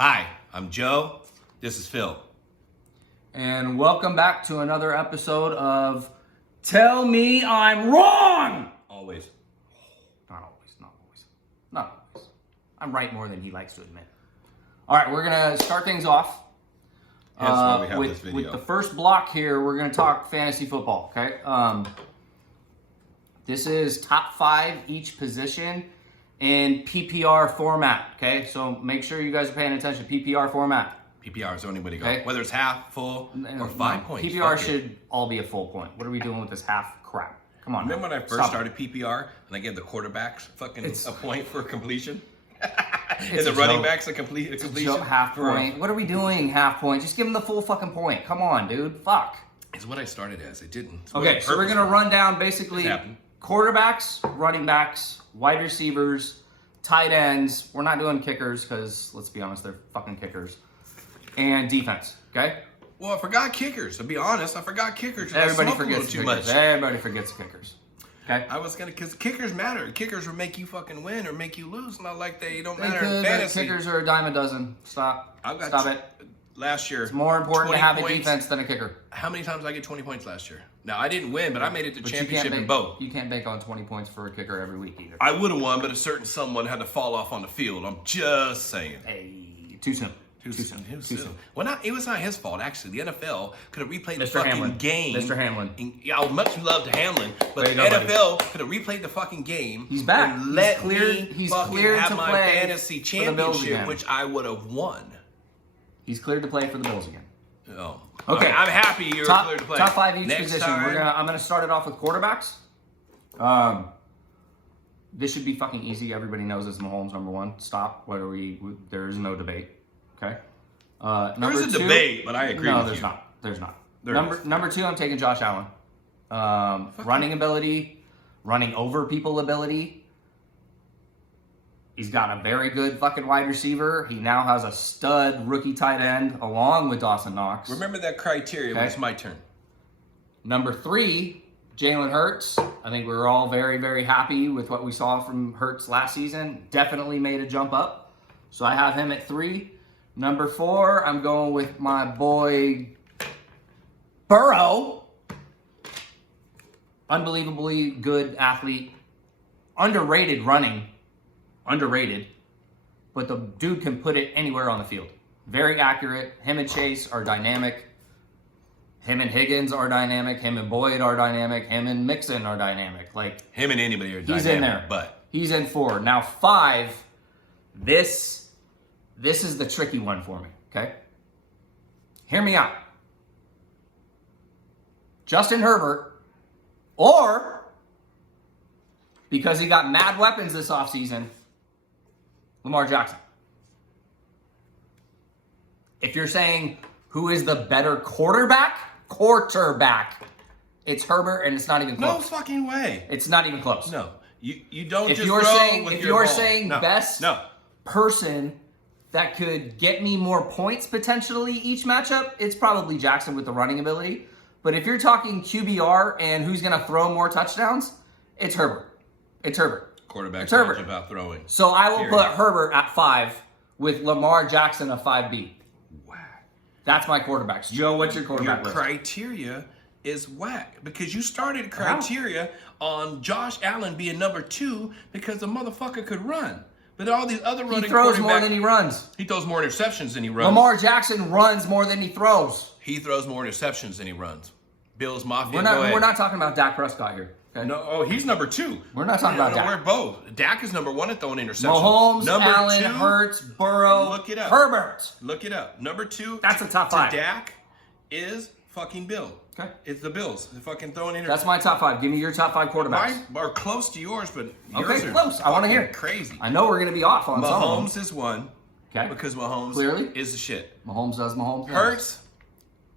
Hi, I'm Joe. This is Phil. And welcome back to another episode of Tell Me I'm Wrong! Always. Not always. I'm right more than he likes to admit. All right, we're going to start things off. That's why we have with, this video. With the first block here, we're going to talk fantasy football, okay? This is top 5 each position in PPR format, okay? So make sure you guys are paying attention. PPR format. PPR is the only way to go. Okay. Whether it's half, full, or 5 points. PPR Fuck it. should all be a full point. What are we doing with this half crap? Come on. Remember now. when I first Stop started PPR and I gave the quarterbacks fucking a point for completion? And It's the a running joke. backs a completion? Half for point. What are we doing? Half point. Just give him the full fucking point. Come on, dude. Fuck. It's what I started as. It didn't. It's Okay, what so we're purpose gonna was. run down basically It's happened. quarterbacks, running backs, wide receivers, tight ends. We're not doing kickers because let's be honest, they're fucking kickers. And defense. Okay. Well, I forgot kickers. To be honest, I forgot kickers. Everybody I smoked a little forgets too kickers. much. Everybody forgets kickers. Okay. I was gonna, because kickers matter. Kickers will make you fucking win or make you lose. Not like they don't They matter in could, but fantasy. kickers are a dime a dozen. Stop. I got Stop it. last year. It's more important to 20 have a points. defense than a kicker. How many times did I get 20 points last year? Now, I didn't win, but I made it to But championship in bank, both. You can't bank on 20 points for a kicker every week either. I would have won, but a certain someone had to fall off on the field. I'm just saying. Hey, too soon. Too soon. Well, it was not his fault, actually. The NFL could have replayed the Mr. fucking Hamlin. game. Mr. Hamlin. Yeah, I would much love to Hamlin, but Way the to go, buddy. NFL could have replayed the fucking game. He's back. And He's let cleared- me he's fucking cleared have to my play fantasy for the Bills championship, again. which I would have won. He's cleared to play for the Bills again. Oh. Okay. I'm happy you're cleared to play. Top 5 each Next position. time, I'm gonna start it off with quarterbacks. This should be fucking easy. Everybody knows it's Mahomes number 1. Stop. There is no debate. Okay. There's a debate, but I agree with you. There's not. There Number 2, I'm taking Josh Allen. Running ability, running over people ability. He's got a very good fucking wide receiver. He now has a stud rookie tight end along with Dawson Knox. Remember that criteria. Okay. It's my turn. Number 3, Jalen Hurts. I think we were all very, very happy with what we saw from Hurts last season. Definitely made a jump up. So I have him at 3. Number 4, I'm going with my boy Burrow. Unbelievably good athlete. Underrated running. Underrated. But the dude can put it anywhere on the field. Very accurate. Him and Chase are dynamic. Him and Higgins are dynamic. Him and Boyd are dynamic. Him and Mixon are dynamic. Like, Him and anybody are he's dynamic, in there. but He's in 4. Now 5, this is the tricky one for me, okay? Hear me out. Justin Herbert, or because he got mad weapons this offseason, Lamar Jackson. If you're saying who is the better quarterback, it's Herbert, and it's not even no close. fucking way. It's not even close. No, you don't If just you're throw saying, with if your you're ball. saying No. best No, person that could get me more points potentially each matchup, it's probably Jackson with the running ability. But if you're talking QBR and who's going to throw more touchdowns, it's Herbert. It's Herbert. quarterback's It's Herbert. not about throwing. So I will Period. put Herbert at 5 with Lamar Jackson a 5B. Whack. That's my quarterbacks. Joe, what's your Your quarterback list? criteria is whack because you started criteria on Josh Allen being number 2 because the motherfucker could run. But all these other He running throws more quarterbacks, than he runs. he throws more interceptions than he runs. Lamar Jackson runs more than he throws. He throws more interceptions than he runs. Bills Mafia. We're not talking about Dak Prescott here. Okay? No, oh, he's number 2. We're not talking about Dak. We're both. Dak is number 1 at throwing interceptions. Mahomes, number Allen, 2, Hurts, Burrow, Look it up. Herbert. Look it up. Number 2. That's a top 5. To Dak is fucking Bill. Okay. It's the Bills. They're fucking throwing interceptions. That's my top 5. Give me your top 5 quarterbacks. Mine are close to yours, but yours Okay, are close. I want to hear fucking crazy. I know we're going to be off on some of Mahomes them. is 1 Okay. because Mahomes Clearly. is the shit. Mahomes does Mahomes. Hurts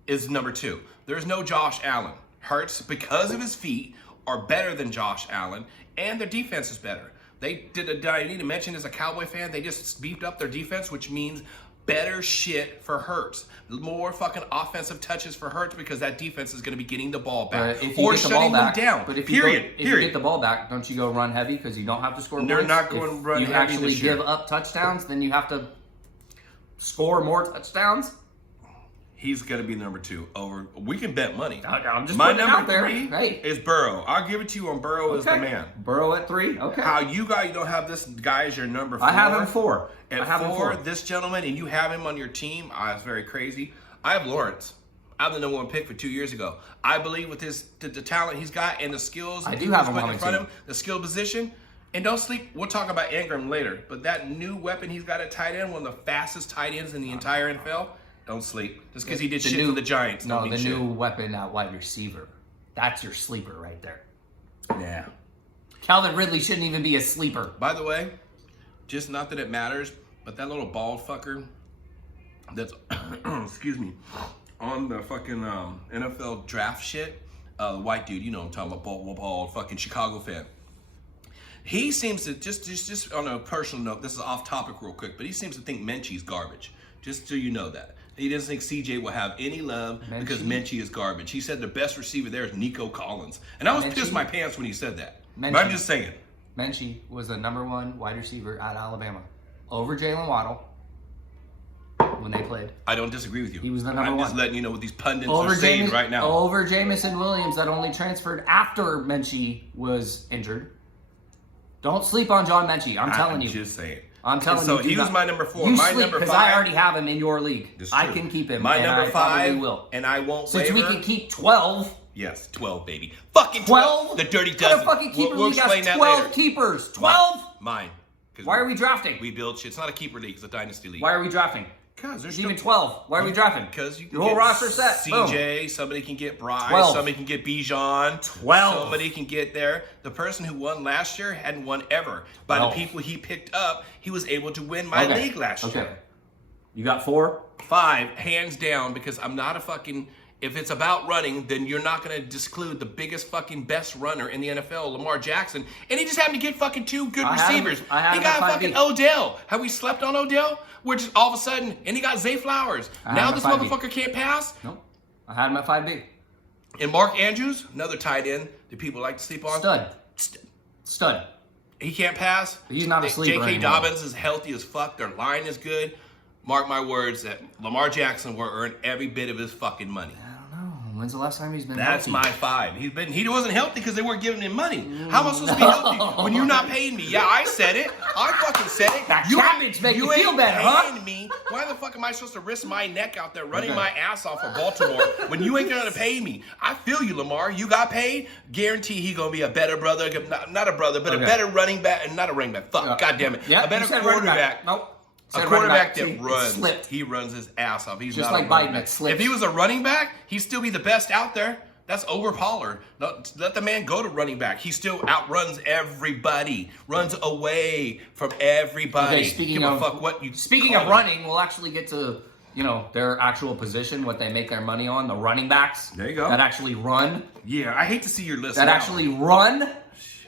is number 2. There's no Josh Allen. Hurts, because of his feet, are better than Josh Allen, and their defense is better. They did. I need to mention as a Cowboy fan, they just beefed up their defense, which means better shit for Hurts. More fucking offensive touches for Hurts because that defense is going to be getting the ball back If you or get the ball shutting back, them down. but if you Period. get the ball back, don't you go run heavy because you don't have to score They're points? not going If run you heavy actually this year. give up touchdowns, then you have to. score more touchdowns? He's going to be number 2 over. We can bet money. I'm just My putting it number out there. 3 Hey. is Burrow. I'll give it to you on Burrow as the man. Burrow at 3. Okay. How you guys don't have this guy as your number 4? I have him 4. At I have him 4. this gentleman, and you have him on your team. It's very crazy. I have Lawrence. I'm the number 1 pick for 2 years ago. I believe with the talent he's got and the skills I do have him put on in my front of team. him, the skill position. And don't sleep. We'll talk about Ingram later. But that new weapon he's got at tight end, one of the fastest tight ends in the entire NFL. Don't sleep. Just because he did shit for the Giants. No, don't the mean new shit. weapon at wide receiver. That's your sleeper right there. Yeah. Calvin Ridley shouldn't even be a sleeper. By the way, just not that it matters, but that little bald fucker that's, excuse me, on the fucking NFL draft shit, the white dude, you know what I'm talking about, bald fucking Chicago fan. He seems to, just on a personal note, this is off topic real quick, but he seems to think Menchie's garbage. Just so you know that. He doesn't think CJ will have any love because Menchie is garbage. He said the best receiver there is Nico Collins. And I was pissed my pants when he said that. But I'm just saying. Menchie was the number 1 wide receiver at Alabama over Jalen Waddle when they played. I don't disagree with you. He was the number 1. I'm just letting you know what these pundits are saying right now. Over Jamison Williams that only transferred after Menchie was injured. Don't sleep on John Menchie. I'm telling you. I'm just saying. I'm telling you. So he was my number 4. You My sleep, number 5. because I already have him in your league. I true. can keep him. My and number I 5, probably will. and I won't Since waver. we can keep 12. Yes, 12, baby. Fucking 12. The dirty dozen. What a fucking keeper We'll league explain has that 12 later. keepers. 12? Mine. Why are we drafting? We build shit. It's not a keeper league. It's a dynasty league. Why are we drafting? Because there's Even 12. Why are we drafting? Because you can Your whole get roster set. CJ, somebody can get Bryce, 12. somebody can get Bijan, 12. somebody can get there. The person who won last year hadn't won ever. By 12. the people he picked up, he was able to win my league last year. You got 4? 5, hands down, because I'm not a fucking... If it's about running, then you're not going to disclude the biggest fucking best runner in the NFL, Lamar Jackson. And he just happened to get fucking 2 good receivers. He got fucking Odell. Have we slept on Odell? We're just all of a sudden, and he got Zay Flowers. Now this motherfucker can't pass? Nope. I had him at 5B. And Mark Andrews, another tight end that people like to sleep on. Stud. He can't pass. He's not a sleeper J.K. anymore. Dobbins is healthy as fuck. Their line is good. Mark my words that Lamar Jackson will earn every bit of his fucking money. I don't know. When's the last time he's been That's healthy? my 5. He wasn't healthy because they weren't giving him money. How am I supposed to be healthy when you're not paying me? Yeah, I said it. I fucking said it. That cabbage make you feel better, paying huh? me. Why the fuck am I supposed to risk my neck out there running my ass off for Baltimore when you ain't gonna pay me? I feel you, Lamar. You got paid. Guarantee he gonna be a better brother, not a brother, but a better running back, and not a running back. Fuck, God damn it. Yep, a better you said running quarterback. back. Nope. A Said quarterback running that back. runs. Slipped. He runs his ass off. He's Just not like a running Biden, back. it slipped. If he was a running back, he'd still be the best out there. That's over Pollard. Let the man go to running back. He still outruns everybody. Runs away from everybody. Okay, speaking Give a of fuck what you speaking call of him. running, we'll actually get to their actual position, what they make their money on, the running backs. There you go. That actually run. Yeah, I hate to see your list. That now. actually run.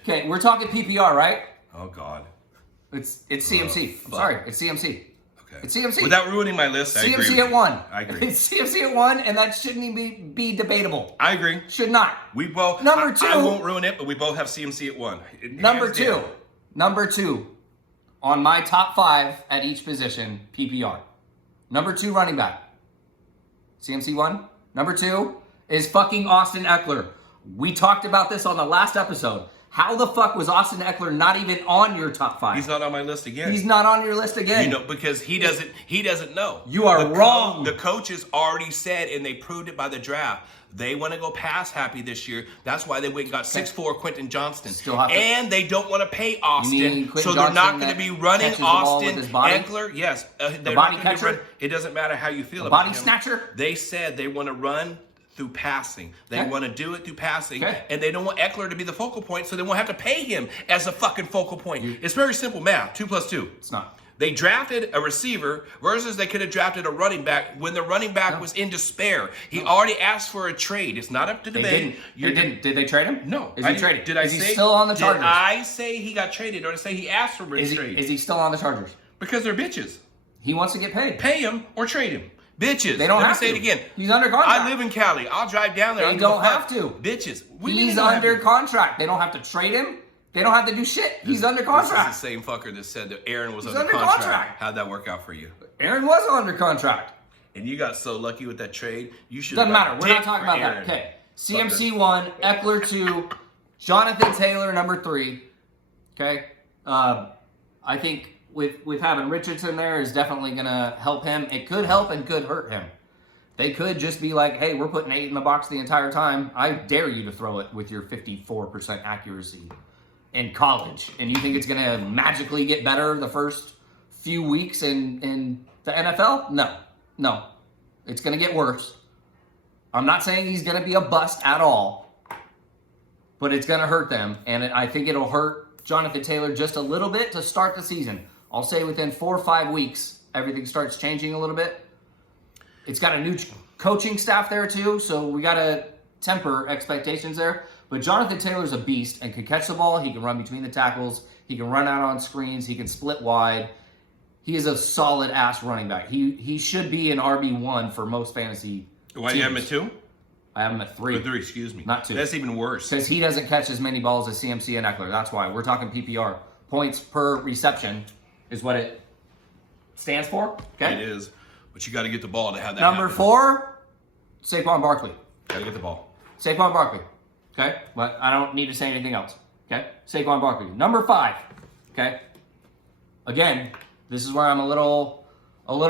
Okay, we're talking PPR, right? Oh God. It's CMC. I'm sorry, it's CMC. Okay. It's CMC. Without ruining my list, I agree. CMC with at you. 1. I agree. It's CMC at 1, and that shouldn't even be debatable. I agree. Should not. We both. Number 2. I won't ruin it, but we both have CMC at 1. Number two, on my top 5 at each position, PPR. Number 2 running back. CMC 1. Number 2 is fucking Austin Eckler. We talked about this on the last episode. How the fuck was Austin Eckler not even on your top 5? He's not on my list again. He's not on your list again. Because he doesn't know. You are wrong. The coaches already said, and they proved it by the draft, they want to go pass happy this year. That's why they went and got 6'4" Quentin Johnston. And they don't want to pay Austin, so they're not going to be running Austin Eckler. Yes, the body catcher. It doesn't matter how you feel about him. Body snatcher. They said they want to run through passing. They want to do it through passing, and they don't want Eckler to be the focal point, so they won't have to pay him as a fucking focal point. It's very simple math. 2 + 2. It's not. They drafted a receiver versus they could have drafted a running back when the running back was in despair. He already asked for a trade. It's not up to debate. They didn't. Did they trade him? No. Is he traded? Did I is say he still on the Chargers? Did I say he got traded, or did I say he asked for a trade? Is he still on the Chargers? Because they're bitches. He wants to get paid. Pay him or trade him. Bitches. They don't Let have me say to. it again. He's under contract. I live in Cali. I'll drive down there. They don't have to. Bitches. He's under contract. They don't have to trade him. They don't have to do shit. He's under This contract. is the same fucker that said that Aaron was He's under under contract. contract. How'd that work out for you? Aaron was under contract. And you got so lucky with that trade. You should. Doesn't matter. We're not talking about that. Okay. CMC 1, Eckler 2, Jonathan Taylor number 3. Okay. I think with having Richardson there is definitely going to help him. It could help and could hurt him. They could just be like, hey, we're putting 8 in the box the entire time. I dare you to throw it with your 54% accuracy in college. And you think it's going to magically get better the first few weeks in the NFL? No. It's going to get worse. I'm not saying he's going to be a bust at all, but it's going to hurt them. And I think it'll hurt Jonathan Taylor just a little bit to start the season. I'll say within 4 or 5 weeks, everything starts changing a little bit. It's got a new coaching staff there too, so we got to temper expectations there. But Jonathan Taylor's a beast and can catch the ball. He can run between the tackles. He can run out on screens. He can split wide. He is a solid-ass running back. He should be an RB1 for most fantasy Why teams. you have him at 2? I have him at 3. Or 3, excuse me. Not 2. That's even worse. Because he doesn't catch as many balls as CMC and Eckler. That's why. We're talking PPR. Points per reception is what it stands for. Okay. It is. But you got to get the ball to have that Number happen. 4, Saquon Barkley. Got to get the ball. Saquon Barkley. Okay? But I don't need to say anything else. Okay? Saquon Barkley. Number 5. Okay? Again, this is where I'm a little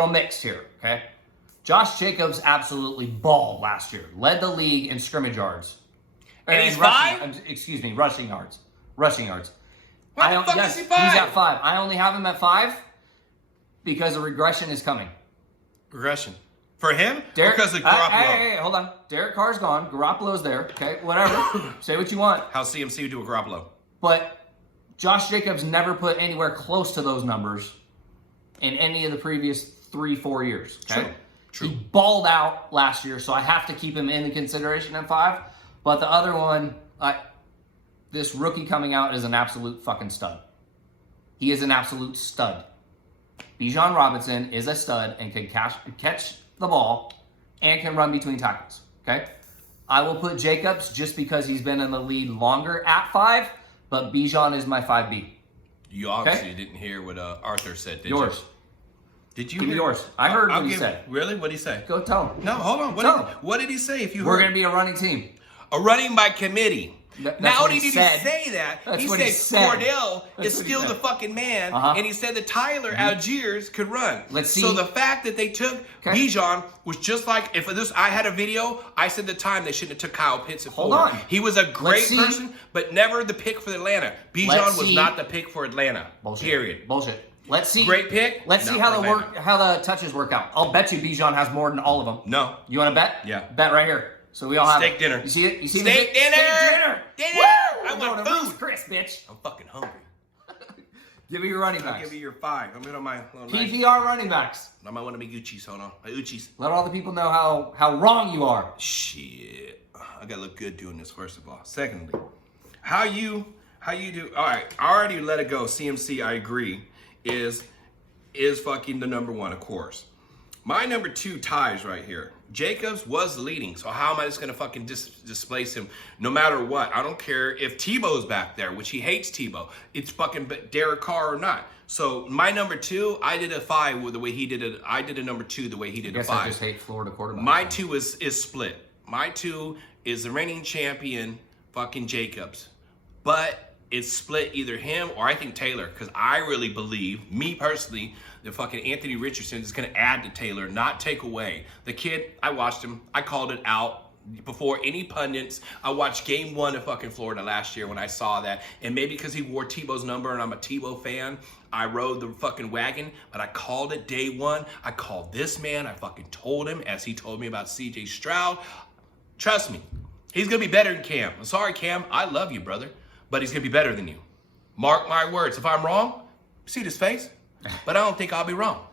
mixed here. Okay? Josh Jacobs absolutely balled last year. Led the league in scrimmage yards. And he's rushing, 5? Excuse me, rushing yards. Rushing yards. Why the fuck is he 5? He's at 5. I only have him at 5 because a regression is coming. Regression. For him? Because of Garoppolo. Hey, hold on. Derek Carr's gone. Garoppolo's there. Okay, whatever. Say what you want. How's CMC do with Garoppolo? But Josh Jacobs never put anywhere close to those numbers in any of the previous 3-4 years. Okay? True. He balled out last year, so I have to keep him in the consideration at 5. But the other one, this rookie coming out is an absolute fucking stud. He is an absolute stud. Bijan Robinson is a stud and can catch the ball and can run between tackles. Okay? I will put Jacobs just because he's been in the lead longer at 5, but Bijan is my 5B. You obviously didn't hear what Arthur said, did Yours. you? Did you Give me hear? yours. I heard I'll what he give- said. Really? What did he say? Go tell him. No, hold on. Tell him. What did he say? If you We're heard going to be a running team. a running by committee. That's Not what only he did said. he say that, That's he what said he said. Cordell That's is what he still said. the fucking man, Uh-huh. and he said that Tyler Algiers could run. Let's see. So the fact that they took Bijan was just like if this. I had a video. I said the time they shouldn't have took Kyle Pitts at 4. Hold on. He was a great see. person, but never the pick for Atlanta. Bijan Let's was see. not the pick for Atlanta. Bullshit. Period. Bullshit. Let's see. Great pick. Let's see Not how for the touches work out. I'll bet you Bijan has more than all of them. No. You want to bet? Yeah. Bet right here. So we all have Steak it. dinner. You see it? You see Steak the dinner. Steak dinner. Dinner. Woo! I I'm want going to Ruth's food. Chris, bitch. I'm fucking hungry. Give me your running I'll backs. give you your 5. I'm gonna my little nice. PPR running backs. I might want to make Uchis. Hold on. My Uchis. Let all the people know how wrong you are. Shit. I gotta look good doing this, first of all. Secondly, how you do. All right, I already let it go. CMC, I agree, is fucking the number 1, of course. My number 2 ties right here. Jacobs was leading, so how am I just gonna fucking displace him no matter what? I don't care if Tebow's back there, which he hates Tebow. It's fucking Derek Carr or not. So my number 2, I did a 5 with the way he did it. I did a number 2 the way he did I a guess 5. I just hate Florida quarterbacks. My 2 is split. My 2 is the reigning champion, fucking Jacobs. But it's split either him or I think Taylor, because I really believe, me personally, that fucking Anthony Richardson is going to add to Taylor, not take away. The kid, I watched him. I called it out before any pundits. I watched game 1 of fucking Florida last year when I saw that. And maybe because he wore Tebow's number and I'm a Tebow fan, I rode the fucking wagon, but I called it day 1. I called this man. I fucking told him, as he told me about CJ Stroud. Trust me, he's going to be better than Cam. I'm sorry, Cam. I love you, brother. But he's going to be better than you. Mark my words. If I'm wrong, see this face? But I don't think I'll be wrong.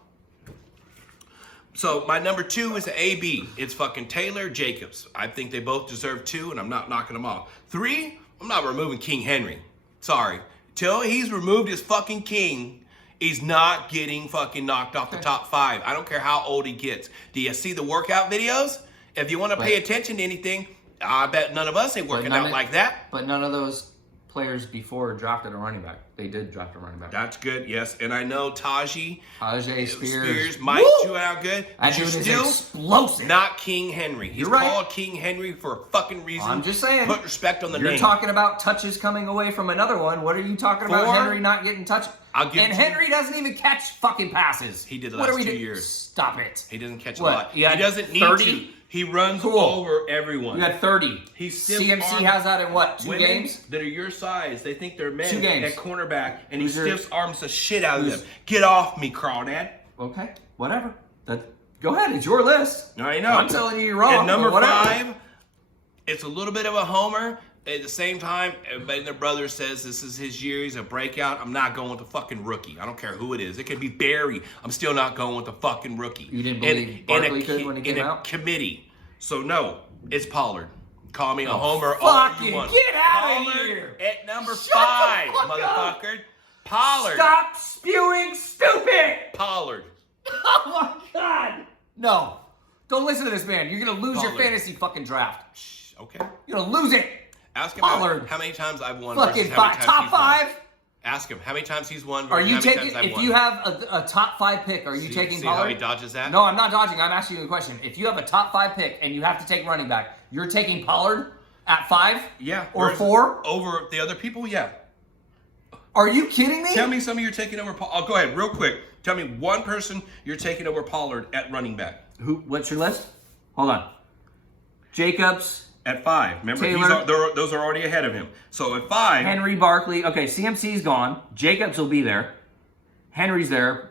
So my number 2 is the AB. It's fucking Taylor Jacobs. I think they both deserve 2, and I'm not knocking them off. 3, I'm not removing King Henry. Sorry. Till he's removed his fucking king, he's not getting fucking knocked off the top 5. I don't care how old he gets. Do you see the workout videos? If you want to pay attention to anything, I bet none of us ain't working out like that. But none of those players before drafted a running back. They did draft a running back. That's good, yes. And I know Tajay Spears might do out good, but That you're dude is still explosive. not King Henry. He's You're right. called King Henry for a fucking reason. I'm just saying. Put respect on the You're name. talking about touches coming away from another one. What are you talking about? Four? Henry not getting touched? I'll give And it to you. Henry doesn't even catch fucking passes. He did the What are last we 2 doing? years. Stop it. He doesn't catch a What? lot. He had doesn't need 30? to. He runs Cool. over everyone. You had 30. He's stiff CMC arm. has that in what? 2 Women games? that are your size, they think they're men 2 games. at cornerback, and Who's he your- stiffs arms the shit out of who's- them. Get off me, Crawdad. Okay, whatever. Go ahead. It's your list. I know. I'm telling you you're wrong. At number but whatever. 5, it's a little bit of a homer. At the same time, everybody and their brother says this is his year. He's a breakout. I'm not going with the fucking rookie. I don't care who it is. It could be Barry. I'm still not going with the fucking rookie. You didn't believe Barkley could when he came in a out? committee. So no, it's Pollard. Call me a homer all fucking you want. get outta Pollard here. at number Shut 5, the fuck up. motherfucker. Pollard. Stop spewing stupid! Pollard. Oh my god! No. Don't listen to this man. You're gonna lose your Pollard. fantasy fucking draft. Shh, okay. You're gonna lose it. Ask him Pollard. how many times I've won. Fucking versus how many five, times top he's won. 5. Ask him how many times he's won. Are versus you how many taking? times I've If won. you have a top 5 pick, are you taking see Pollard? how he dodges that? No, I'm not dodging. I'm asking you a question. If you have a top 5 pick and you have to take running back, you're taking Pollard at 5? Yeah. Or Whereas 4? over the other people. Yeah. Are you kidding me? Tell me some of you're taking over. Oh, go ahead, real quick. Tell me one person you're taking over Pollard at running back. Who? What's your list? Hold on. Jacobs, At 5. Remember, Taylor. those are already ahead of him. So at 5. Henry, Barkley. Okay, CMC's gone. Jacobs will be there. Henry's there.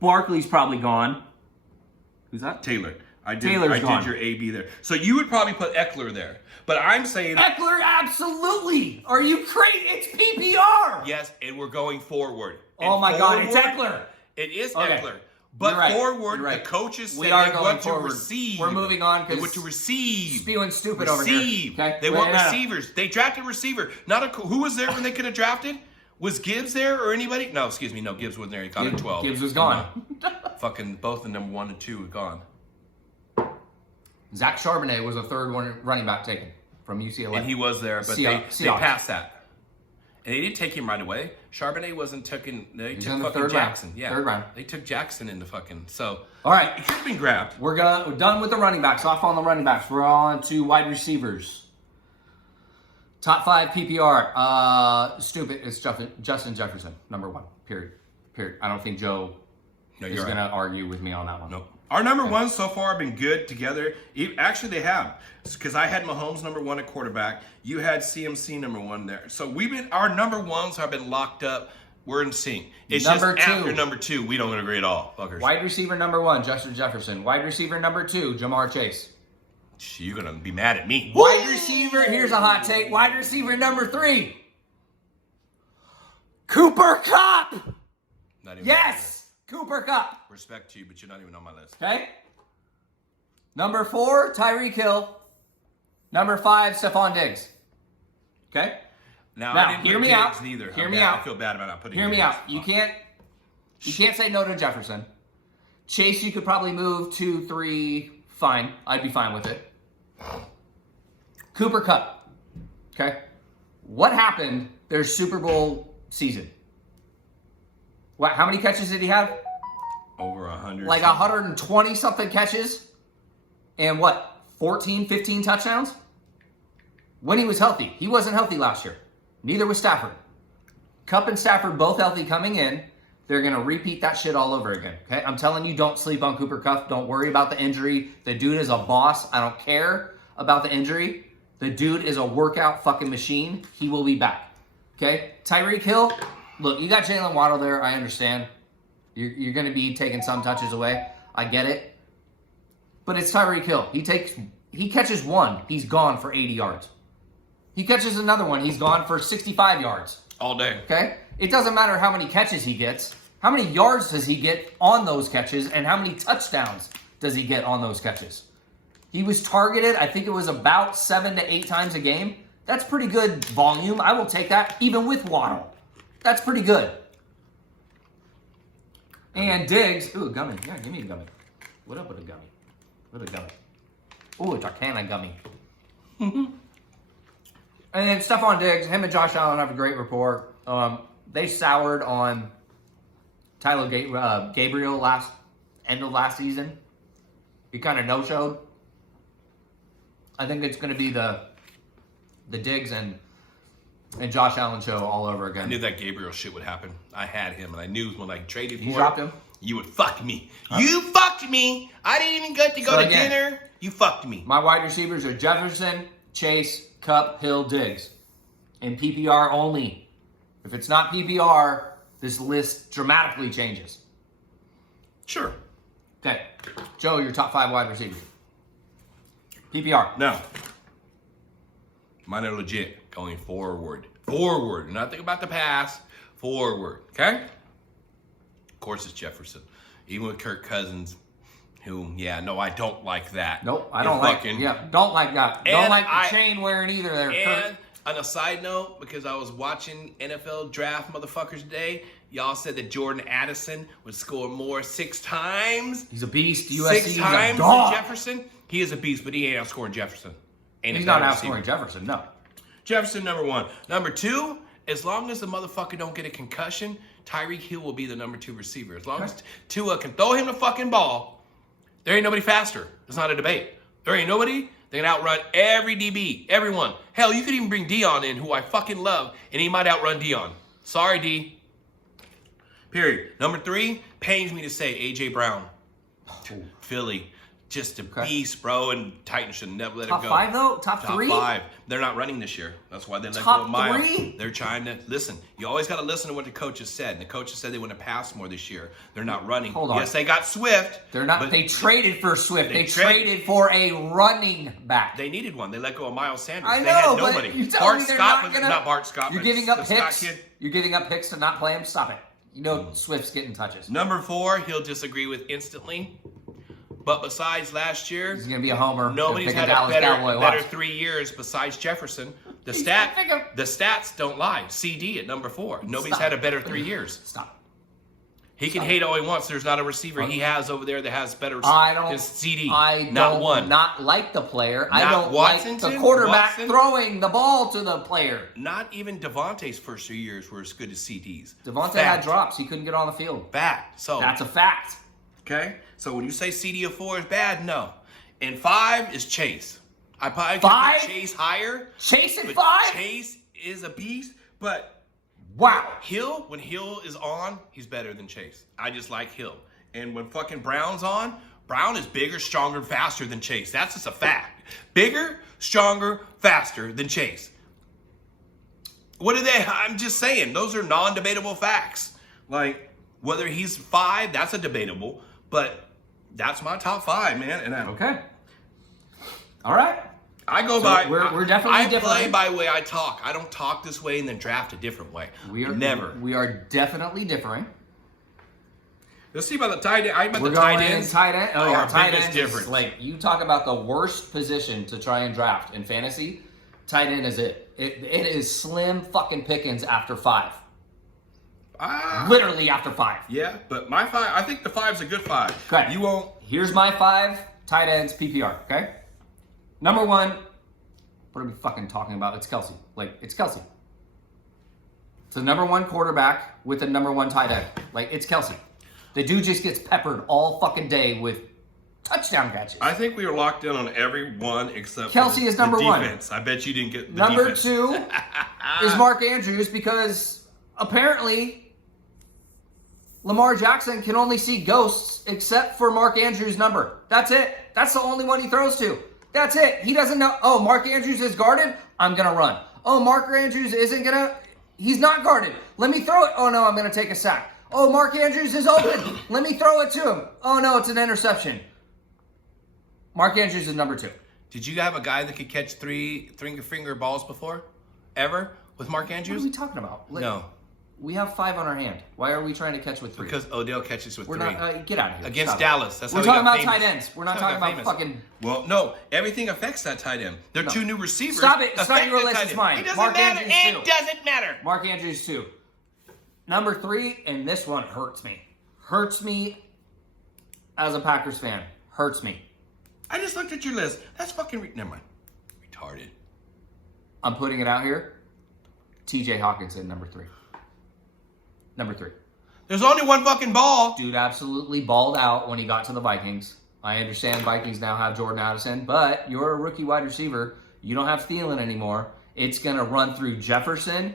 Barkley's probably gone. Who's that? Taylor. I Taylor's gone. did your AB there. So you would probably put Eckler there. But I'm saying Eckler, absolutely. Are you crazy? It's PPR. yes, and we're going forward. Oh And my God, it's forward, Eckler. It is Okay. Eckler. But You're right. forward, You're right. the coaches We said are they going want forward. to receive. We're moving on They 'cause want to receive. Spewing stupid over here. Receive. Okay? They Wait, want no, no. receivers. They drafted a receiver. Not a who was there when they could have drafted? Was Gibbs there or anybody? No, excuse me. No, Gibbs wasn't there. He got at 12. Gibbs was gone. Fucking both the number 1 and 2 were gone. Zach Charbonnet was the third running back taken from UCLA. And he was there, but they Seahawks. passed that. And they didn't take him right away. Charbonnet wasn't taken. They He's took in the fucking third round. Jackson. Yeah, Third round. They took Jackson in the fucking. So All right. it could have been grabbed. We're done with the running backs. Off on the running backs. We're on to wide receivers. Top 5 PPR. Stupid. It's Justin Jefferson, number 1. Period. I don't think Joe No, is you're going right. to argue with me on that one. Nope. Our number 1s so far have been good together. Actually, they have. Because I had Mahomes number 1 at quarterback. You had CMC number 1 there. So our number 1s have been locked up. We're in sync. It's Number just 2. after number 2, we don't agree at all, fuckers. Wide receiver number 1, Justin Jefferson. Wide receiver number 2, Jamar Chase. You're going to be mad at me. Wide receiver, here's a hot take. Wide receiver number 3, Cooper Kupp. Not even Yes, Cooper Kupp. Respect to you, but you're not even on my list. Okay. Number 4, Tyreek Hill. Number 5, Stephon Diggs. Okay. Now Now, I didn't hear put me Diggs out. neither. Hear I'm me bad. out. I feel bad about not putting Hear me Diggs. out. You can't say no to Jefferson. Chase, you could probably move 2, 3. Fine. I'd be fine with it. Cooper Kupp. Okay. What happened their Super Bowl season? What? How many catches did he have? Over 100. Like 120 something catches and what? 14, 15 touchdowns? When he was healthy. He wasn't healthy last year. Neither was Stafford. Kupp and Stafford both healthy coming in. They're going to repeat that shit all over again. Okay? I'm telling you, don't sleep on Cooper Kupp. Don't worry about the injury. The dude is a boss. I don't care about the injury. The dude is a workout fucking machine. He will be back. Okay? Tyreek Hill, look, you got Jalen Waddle there. I understand. You're going to be taking some touches away. I get it. But it's Tyreek Hill. He catches one. He's gone for 80 yards. He catches another one. He's gone for 65 yards. All day. Okay? It doesn't matter how many catches he gets. How many yards does he get on those catches? And how many touchdowns does he get on those catches? He was targeted, I think it was about 7 to 8 times a game. That's pretty good volume. I will take that, even with Waddle. That's pretty good. And Diggs. Ooh, gummy. Yeah, give me a gummy. What up with a gummy? What a gummy. Ooh, it's a can of gummy. And And then Stephon Diggs, him and Josh Allen have a great rapport. They soured on Tyler Gabriel end of last season. He kind of no-showed. I think it's going to be the Diggs and Josh Allen show all over again. I knew that Gabriel shit would happen. I had him, and I knew when I traded for You dropped him? you would fuck me. Huh? You fucked me. I didn't even get to go to dinner. You fucked me. My wide receivers are Jefferson, Chase, Kupp, Hill, Diggs. In PPR only. If it's not PPR, this list dramatically changes. Sure. Okay. Joe, your top 5 wide receivers. PPR. No. Mine are legit. Going forward. Forward. Nothing about the pass. Forward. Okay? Of course it's Jefferson. Even with Kirk Cousins, who, I don't like that. Nope, I don't like it. Yeah, don't like that. Don't like the chain wearing either there, and Kirk. On a side note, because I was watching NFL draft motherfuckers today, y'all said that Jordan Addison would score more 6 times. He's a beast. USC 6 times than Jefferson. He is a beast, but he ain't outscoring Jefferson. He's not outscoring Jefferson, no. Jefferson, number 1. Number 2, as long as the motherfucker don't get a concussion, Tyreek Hill will be the number 2 receiver. As long as Tua can throw him the fucking ball, there ain't nobody faster. It's not a debate. There ain't nobody that can outrun every DB, everyone. Hell, you could even bring Dion in, who I fucking love, and he might outrun Dion. Sorry, D. Period. Number 3, pains me to say, A.J. Brown. Philly. Just a beast, bro, and Titans should never let it go. Top 5, though? Top 3? Top 5. They're not running this year. That's why they let Top go of Miles. 3? They're trying to listen. You always got to listen to what the coaches said. And the coaches said they want to pass more this year. They're not running. Hold on. Yes, they got Swift. They're not. They traded for Swift. They traded for a running back. They needed one. They let go of Miles Sanders. I know, they had but nobody. you tell Bart me they're Scott not was gonna. not Bart Scott. You're but giving up the Scott picks. kid. You're giving up picks to not play him. Stop it. You know Swift's getting touches. Number 4, he'll disagree with instantly. But besides last year, he's gonna be a homer. Nobody's had a better 3 years besides Jefferson. The stats don't lie. CD at number 4. Nobody's had a better 3 years. Stop. He can hate all he wants. There's not a receiver he has over there that has better than CD. I don't not like the player. I don't like the quarterback throwing the ball to the player. Not even Devontae's first 3 years were as good as CD's. Devontae had drops. He couldn't get on the field. Fact. So that's a fact. Okay? So when you say CD of 4 is bad, no. And 5 is Chase. I probably could put Chase higher. Chase at 5? Chase is a beast, but wow. Hill, when Hill is on, he's better than Chase. I just like Hill. And when fucking Brown's on, Brown is bigger, stronger, faster than Chase. That's just a fact. Bigger, stronger, faster than Chase. What are they? I'm just saying. Those are non-debatable facts. Like, whether he's 5, that's a debatable. But that's my top 5, man. And okay. All right. I go by. We're definitely different. I play by the way I talk. I don't talk this way and then draft a different way. We are never. We are definitely differing. Let's see about the tight end. We're going in tight end. Oh yeah, tight end difference. Like you talk about the worst position to try and draft in fantasy. Tight end is it. It is slim fucking pickings after 5. Literally after 5. Yeah, but my 5, I think the 5's a good 5. Okay. You won't. Here's my 5 tight ends PPR, okay? Number 1, what are we fucking talking about? It's Kelsey. It's Kelsey. It's the number 1 quarterback with the number 1 tight end. It's Kelsey. The dude just gets peppered all fucking day with touchdown catches. I think we are locked in on every one except Kelsey is number 1. I bet you didn't get the number defense. 2 is Mark Andrews because apparently Lamar Jackson can only see ghosts except for Mark Andrews' number. That's it. That's the only one he throws to. That's it. He doesn't know, oh, Mark Andrews is guarded? I'm going to run. Oh, Mark Andrews isn't going to, he's not guarded. Let me throw it. Oh, no, I'm going to take a sack. Oh, Mark Andrews is open. Let me throw it to him. Oh, no, it's an interception. Mark Andrews is number 2. Did you have a guy that could catch three-finger balls before? Ever? With Mark Andrews? What are we talking about? No. We have 5 on our hand. Why are we trying to catch with 3? Because Odell catches with 3. We're not. Get out of here. Against Dallas. That's We're talking about tight ends. We're not talking about fucking. Well, no. Everything affects that tight end. They're 2 new receivers. Stop it. It's not your list. It's mine. It doesn't Mark matter. Andrews It doesn't matter. Mark Andrews 2. Number 3, and this one hurts me. Hurts me as a Packers fan. Hurts me. I just looked at your list. That's fucking... Never mind. Retarded. I'm putting it out here. TJ Hawkinson, number 3. Number 3. There's only one fucking ball. Dude absolutely balled out when he got to the Vikings. I understand Vikings now have Jordan Addison, but you're a rookie wide receiver. You don't have Thielen anymore. It's going to run through Jefferson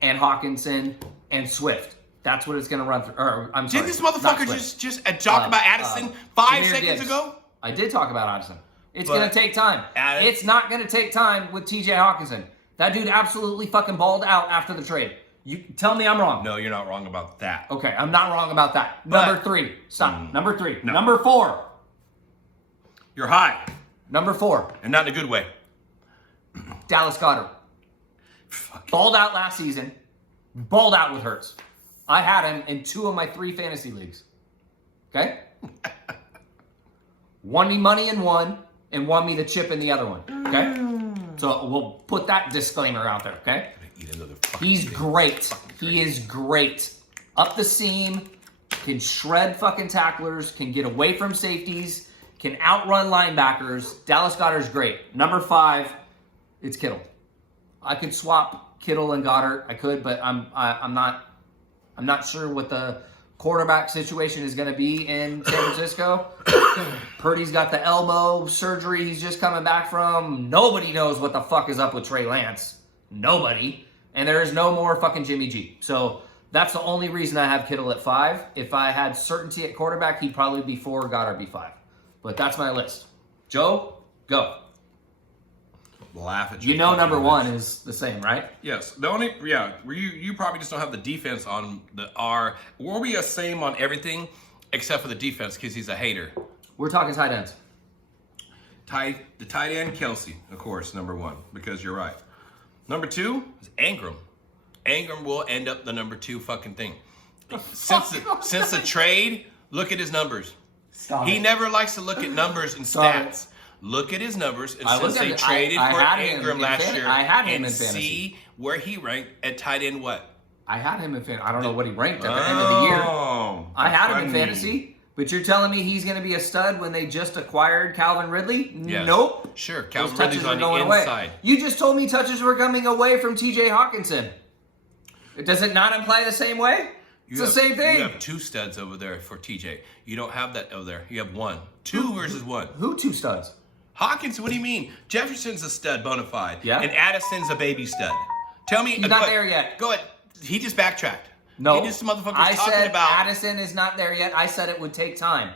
and Hawkinson and Swift. That's what it's going to run through. Or, I'm sorry. Did this motherfucker just talk about Addison 5 Jahmyr seconds Gibbs. ago? I did talk about Addison. It's But going to take time. It's not going to take time with TJ Hawkinson. That dude absolutely fucking balled out after the trade. You tell me I'm wrong. No, you're not wrong about that. Okay, I'm not wrong about that. But- Number 3. Stop. Number 3. No. Number 4. You're high, Number 4. and not in a good way. Dallas Goedert. Balled out last season. Balled out with Hurts. I had him in 2 of my 3 fantasy leagues. Okay? Won me money in one and won me the chip in the other one. Okay? So we'll put that disclaimer out there. Okay? Eat another fucking He's thing. great. He is great. Up the seam, can shred fucking tacklers, can get away from safeties, can outrun linebackers. Dallas Goedert's great. Number 5, it's Kittle. I could swap Kittle and Goddard. I could, but I'm not sure what the quarterback situation is going to be in San Francisco. Purdy's got the elbow surgery he's just coming back from. Nobody knows what the fuck is up with Trey Lance. Nobody. And there is no more fucking Jimmy G. So that's the only reason I have Kittle at 5. If I had certainty at quarterback, he'd probably be 4, Goddard be 5. But that's my list. Joe, go. Laugh at You know number 1 is the same, right? Yes. The only you probably just don't have the defense on the R. We'll be the same on everything except for the defense because he's a hater. We're talking tight ends. The tight end Kelsey, of course, number 1 because you're right. Number 2 is Ingram. Ingram will end up the number 2 fucking thing. Since the trade, look at his numbers. Stop He it. never likes to look at numbers and Stop stats. Look at his numbers, and I since looked at they it. traded I for had him Ingram in last fan- year, I had him and in fantasy. see where he ranked at tight end. What? I had him in fantasy. I don't know what he ranked at the end of the year. I had him in fantasy, but you're telling me he's going to be a stud when they just acquired Calvin Ridley? Yes. Nope. Sure, Those Calvin touches Ridley's are on the going away. inside. You just told me touches were coming away from TJ Hawkinson. Does it not imply the same way? It's the same thing. You have 2 studs over there for TJ. You don't have that over there. You have 1. 2 versus 1. Who 2 studs? Hawkins, what do you mean? Jefferson's a stud, bona fide. Yeah. And Addison's a baby stud. Tell me. He's not there yet. Go ahead. He just backtracked. No. He just motherfucker's I talking said about. Addison is not there yet. I said it would take time.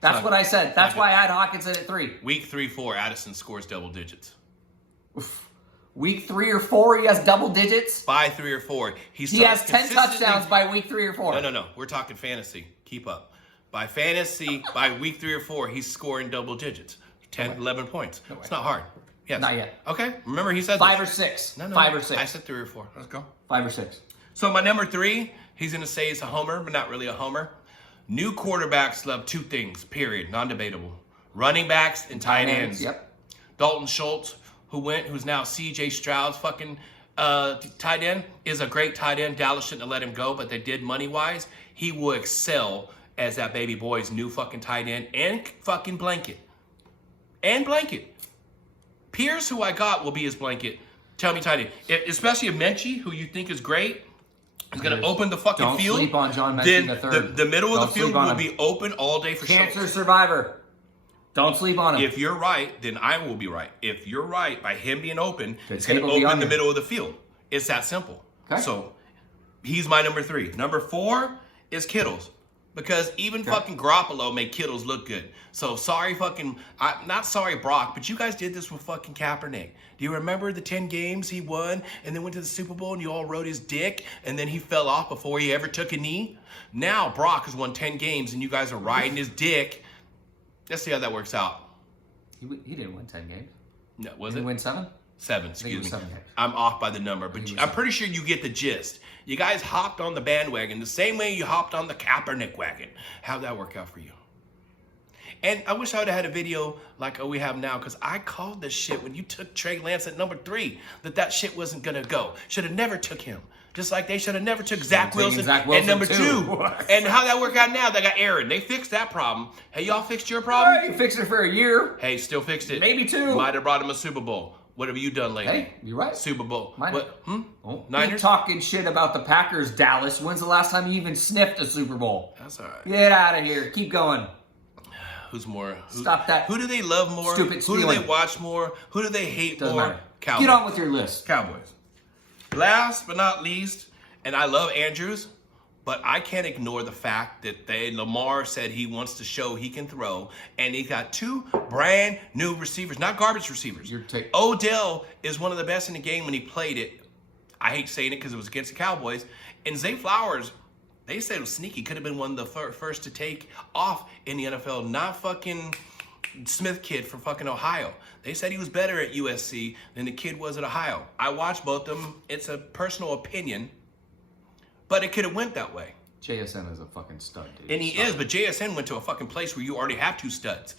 That's not- what I said. That's not why I had Hawkinson at 3. Week 3-4, Addison scores double digits. Week 3 or 4, he has double digits. By 3 or 4, He has 10 touchdowns by week 3 or 4. No. We're talking fantasy. Keep up. By fantasy, by week 3 or 4, he's scoring double digits. 10, 11 points. No way. It's not hard. Yes. Not yet. Okay. Remember, he said 5 or this. 6. No. 5 or 6. I said 3 or 4. Let's go. 5 or 6. So my number 3, he's going to say it's a homer, but not really a homer. New quarterbacks love 2 things, period, non-debatable. Running backs and tight ends. Yep. Dalton Schultz, who's now C.J. Stroud's fucking tight end, is a great tight end. Dallas shouldn't have let him go, but they did money-wise. He will excel as that baby boy's new fucking tight end and fucking blanket. And blanket. Pierce, who I got, will be his blanket. Tell me tight end. Especially if Menchie, who you think is great, is going to open the fucking Don't field. sleep on John Menchie Then the third. the middle of Don't the field sleep on will him. be open all day for Cancer Schultz. survivor. Don't sleep on him. If you're right, then I will be right. If you're right, by him being open, The it's going to tape will be open on the you. middle of the field. It's that simple. Okay. So he's my number 3. Number 4 is Kittles. Because even fucking Garoppolo made Kittles look good. So sorry not sorry Brock, but you guys did this with fucking Kaepernick. Do you remember the 10 games he won and then went to the Super Bowl and you all rode his dick and then he fell off before he ever took a knee? Now Brock has won 10 games and you guys are riding his dick. Let's see how that works out. He didn't win 10 games. No, was Did it? he win 7? 7, it excuse was me. 7 games. I'm off by the number, but was I'm pretty sure you get the gist. You guys hopped on the bandwagon the same way you hopped on the Kaepernick wagon. How'd that work out for you? And I wish I would have had a video like we have now, because I called this shit when you took Trey Lance at number 3, that shit wasn't going to go. Should have never took him. Just like they should have never took Zach taken Wilson, Zach at Wilson number too. 2. And how'd that work out now? They got Aaron. They fixed that problem. Hey, y'all fixed your problem? All right, you fixed it for a year. Hey, still fixed it. Maybe 2. Might have brought him a Super Bowl. What have you done lately? Hey, you're right. Super Bowl. Mine- What? Don't Niners? keep talking shit about the Packers, Dallas. When's the last time you even sniffed a Super Bowl? That's all right. Get out of here. Keep going. Who's more? Stop that. Who do they love more? Stupid Who do they stealing. watch more? Who do they hate Doesn't more? matter. Cowboys. Get on with your list. Cowboys. Last but not least, and I love Andrews, but I can't ignore the fact that Lamar said he wants to show he can throw, and he got 2 brand new receivers, not garbage receivers. Odell is one of the best in the game when he played it. I hate saying it because it was against the Cowboys. And Zay Flowers, they said it was sneaky. Could have been one of the first to take off in the NFL, not fucking Smith kid from fucking Ohio. They said he was better at USC than the kid was at Ohio. I watched both of them. It's a personal opinion, but it could have went that way. JSN is a fucking stud, dude. And he is, but JSN went to a fucking place where you already have 2 studs.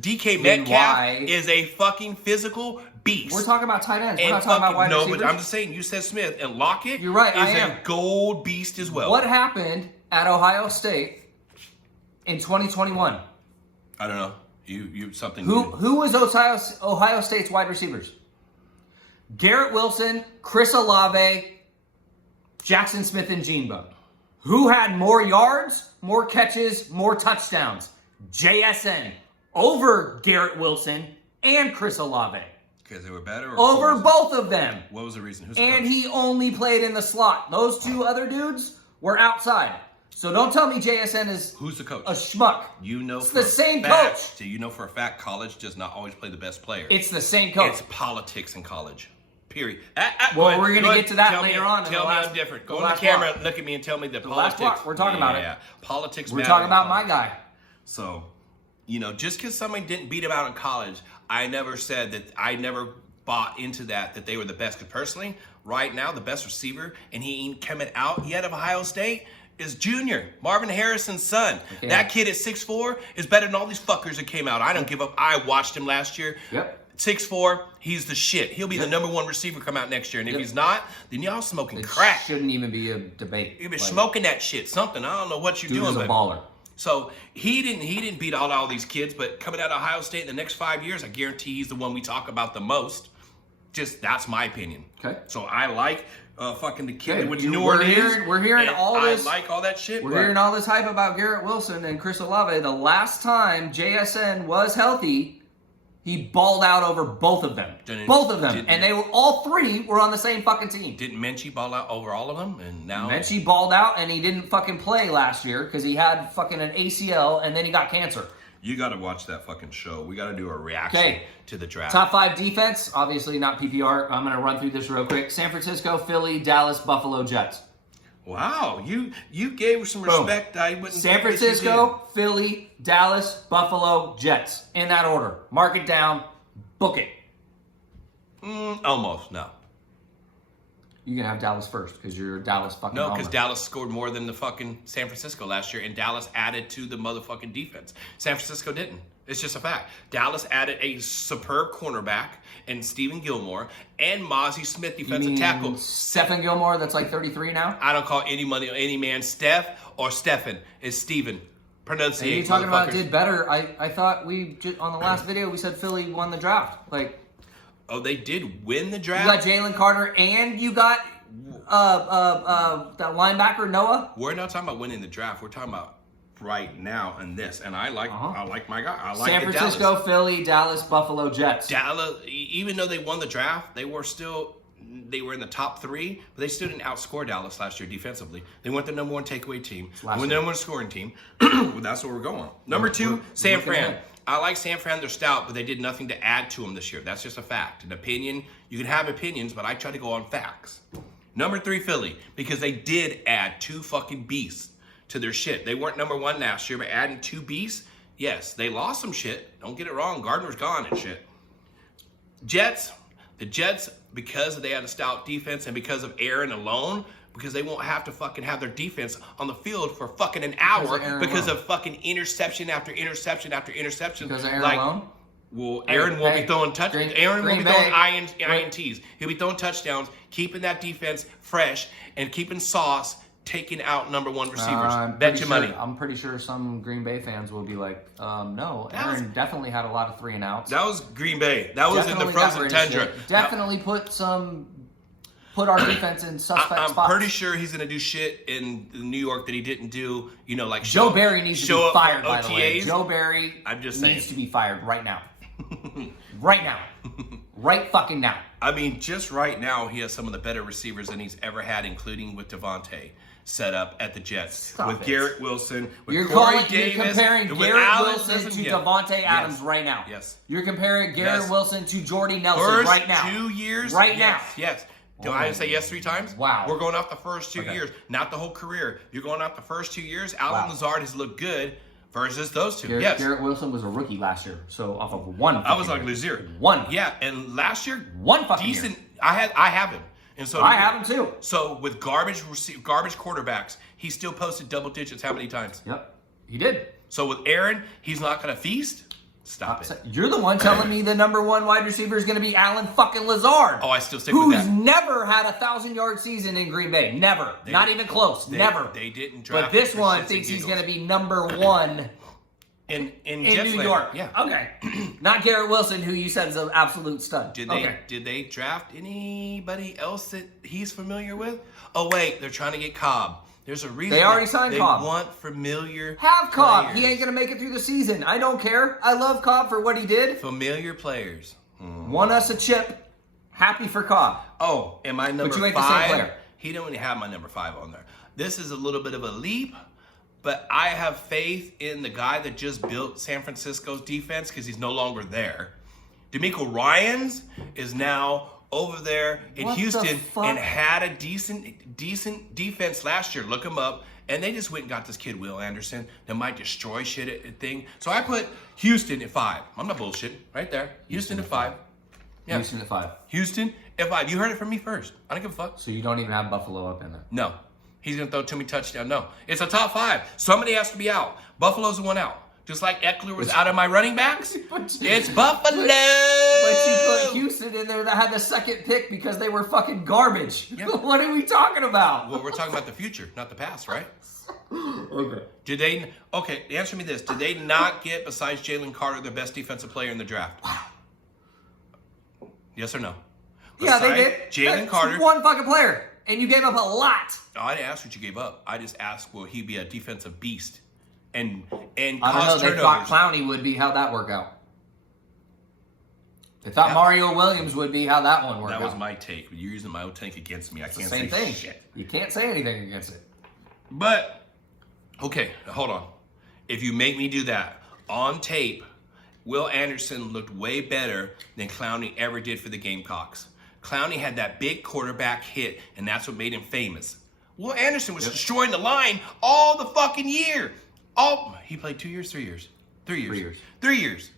DK Then Metcalf why- is a fucking physical beast. We're talking about tight ends. We're And not talking about wide no, receivers. but I'm just saying, you said Smith, and Lockett You're right, is I am. a gold beast as well. What happened at Ohio State in 2021? I don't know. You something. Who was Ohio State's wide receivers? Garrett Wilson, Chris Olave, Jackson Smith, and Jinbo. Who had more yards, more catches, more touchdowns? JSN over Garrett Wilson and Chris Olave. Because they were better? Or Over what was both of them. What was the reason? Who's the And coach? he only played in the slot. Those 2 other dudes were outside. So don't tell me JSN is Who's the coach? a schmuck. You know, It's for the a same fact- coach. Do you know for a fact college does not always play the best player? It's the same coach. It's politics in college. Period. Well, we're gonna get to that tell later me, on in Tell the me last- I'm different. the Go on the last camera, block. look at me, and tell me that last politics. block, we're talking about it. Yeah, politics. We're matter talking in about my college. guy. So, just because somebody didn't beat him out in college, I never said that. I never bought into that they were the best. 'Cause personally, right now, the best receiver, and he ain't coming out yet of Ohio State, is Junior, Marvin Harrison's son. Okay. That kid at 6'4" is better than all these fuckers that came out. I don't give up. I watched him last year. Yep. 6'4", he's the shit. He'll be the number 1 receiver come out next year. And if he's not, then y'all smoking It crack. shouldn't even be a debate. You've been Like, smoking that shit. Something. I don't know what you're dude doing, is a but baller. so he didn't beat all these kids, but coming out of Ohio State in the next 5 years, I guarantee he's the one we talk about the most. Just that's my opinion. Okay. So I like fucking the kid Okay, with you- New we're Orleans. hearing- we're hearing and all this- I like all that shit. We're but hearing all this hype about Garrett Wilson and Chris Olave. The last time JSN was healthy, he balled out over both of them. Both of them. And they were all 3 were on the same fucking team. Didn't Menchie ball out over all of them? And now Menchie balled out and he didn't fucking play last year because he had fucking an ACL and then he got cancer. you got to watch that fucking show. We got to do a reaction Okay. to the draft. Top 5 defense, obviously not PPR. I'm going to run through this real quick. San Francisco, Philly, Dallas, Buffalo, Jets. Wow, you gave some Boom. respect. I wouldn't. San think that you Francisco, Philly, Dallas, Buffalo, Jets. In that order. Mark it down. Book it. did. Almost no. You can have Dallas first because you're a Dallas fucking No, because homer. Dallas scored more than the fucking San Francisco last year, and Dallas added to the motherfucking defense. San Francisco didn't. It's just a fact. Dallas added a superb cornerback and Stephen Gilmore and Mozzie Smith, You defensive mean tackle. Stephen Gilmore, that's like 33 now? I don't call any man Steph or Stephen. It's Stephen. Pronunciate. You talking about motherfuckers. did better? I thought we on the last video we said Philly won the draft. Like Oh, they did win the you draft? got Jalen Carter and you got that linebacker Noah. We're not talking about winning the draft. We're talking about right now and this. And I like my guy. I like San the Francisco, Dallas. Philly, Dallas, Buffalo, Jets. Dallas, even though they won the draft, they were in the top 3, but they still didn't outscore Dallas last year defensively. They weren't the number 1 takeaway team. They Last were the year. number 1 scoring team. Well, that's where we're going. Number 2, San looking Fran. ahead. I like San Fran. They're stout, but they did nothing to add to them this year. That's just a fact. An opinion, you can have opinions, but I try to go on facts. Number 3, Philly, because they did add 2 fucking beasts to their shit. They weren't number 1 last year, but adding 2 beasts, yes, they lost some shit. Don't get it wrong. Gardner's gone and shit. Jets, the Jets, because they had a stout defense and because of Aaron alone, because they won't have to fucking have their defense on the field for fucking an hour because of fucking interception after interception after interception. Because of Aaron alone? Well, Aaron won't be throwing Aaron won't be Green throwing Bay. INTs. He'll be throwing touchdowns, keeping that defense fresh, and keeping Sauce taking out number one receivers. I'm Bet pretty your sure- money. I'm pretty sure some Green Bay fans will be like, no, That was- Aaron definitely had a lot of 3 and outs. That was Green Bay. That was in the Definitely frozen got rid of tundra. shit. Definitely put our defense in suspect I'm spots. pretty sure he's gonna do shit in New York that he didn't do. You know, like Joe Barry needs to show be up fired, for by the way. OTAs. Joe Barry I'm just needs saying. to be fired right now. Right now. Right fucking now. I mean, just right now, he has some of the better receivers than he's ever had, including with Devontae set up at the Jets, Stop with it. Garrett Wilson, with You're Corey Davis, comparing with Garrett Allen. Wilson Listen, to yeah. Devontae Adams Yes. right now. Yes. You're comparing Garrett Yes. Wilson to Jordy Nelson First right now. 2 years, Right yes, now. Yes. Do I say yes 3 times? Wow. We're going off the first 2 Okay. years, not the whole career. You're going off the first 2 years. Alan Wow. Lazard has looked good versus those two. Garrett, yes. Garrett Wilson was a rookie last year, so off of one. I was fucking like year. Luzier. One. Yeah, and last year, One fucking decent. year. I have him, and so I have him too. So with garbage quarterbacks, he still posted double digits. How many times? Yep, he did. So with Aaron, he's not going to feast. Stop it. You're the one telling me the number 1 wide receiver is going to be Alan fucking Lazard. Oh, I still stick with who's that. never had a 1,000-yard season in Green Bay. Never. Not even close. Never. They didn't draft. But this him for one shits thinks and he's giggles. going to be number 1 in in Jets New land. York. Yeah. Okay. Not Garrett Wilson, who you said is an absolute stud. Did they draft anybody else that he's familiar with? Oh wait, they're trying to get Cobb. There's a reason They already signed Cobb. They want familiar Have Cobb. players. He ain't going to make it through the season. I don't care. I love Cobb for what he did. Familiar players. Won us a chip. Happy for Cobb. Oh, and my number you ain't the same 5. player. He don't even have my number 5 on there. This is a little bit of a leap, but I have faith in the guy that just built San Francisco's defense because he's no longer there. D'Amico Ryans is now over there in What the Houston fuck? and had a decent defense last year. Look him up. And they just went and got this kid, Will Anderson, that might destroy shit at thing. So I put Houston at 5. I'm not bullshitting. Right there. Houston at 5. Yeah. Houston at 5. Houston at 5. You heard it from me first. I don't give a fuck. So you don't even have Buffalo up in there. No. He's going to throw too many touchdowns. No. It's a top 5. Somebody has to be out. Buffalo's the one out. Just like Eckler was out of my running backs. It's Buffalo. But you put Houston in there that had the 2nd pick because they were fucking garbage. Yeah. What are we talking about? Well, we're talking about the future, not the past, right? Okay. Okay, answer me this. Did they not get, besides Jalen Carter, the best defensive player in the draft? Yes or no? Yeah, they Besides did. Jalen That's Carter. one fucking player. And you gave up a lot. No, I didn't ask what you gave up. I just asked, will he be a defensive beast and I don't know. cause They thought turnovers? Clowney would be. How'd that work out? They thought Mario Williams would be. How that one worked out. That was my take. You're using my own take against me. I can't Same say thing. shit. You can't say anything against it. But, okay, hold on. If you make me do that, on tape, Will Anderson looked way better than Clowney ever did for the Gamecocks. Clowney had that big quarterback hit, and that's what made him famous. Will Anderson was destroying the line all the fucking year. He played 2 years, 3 years? 3 years. 3 years. 3 years.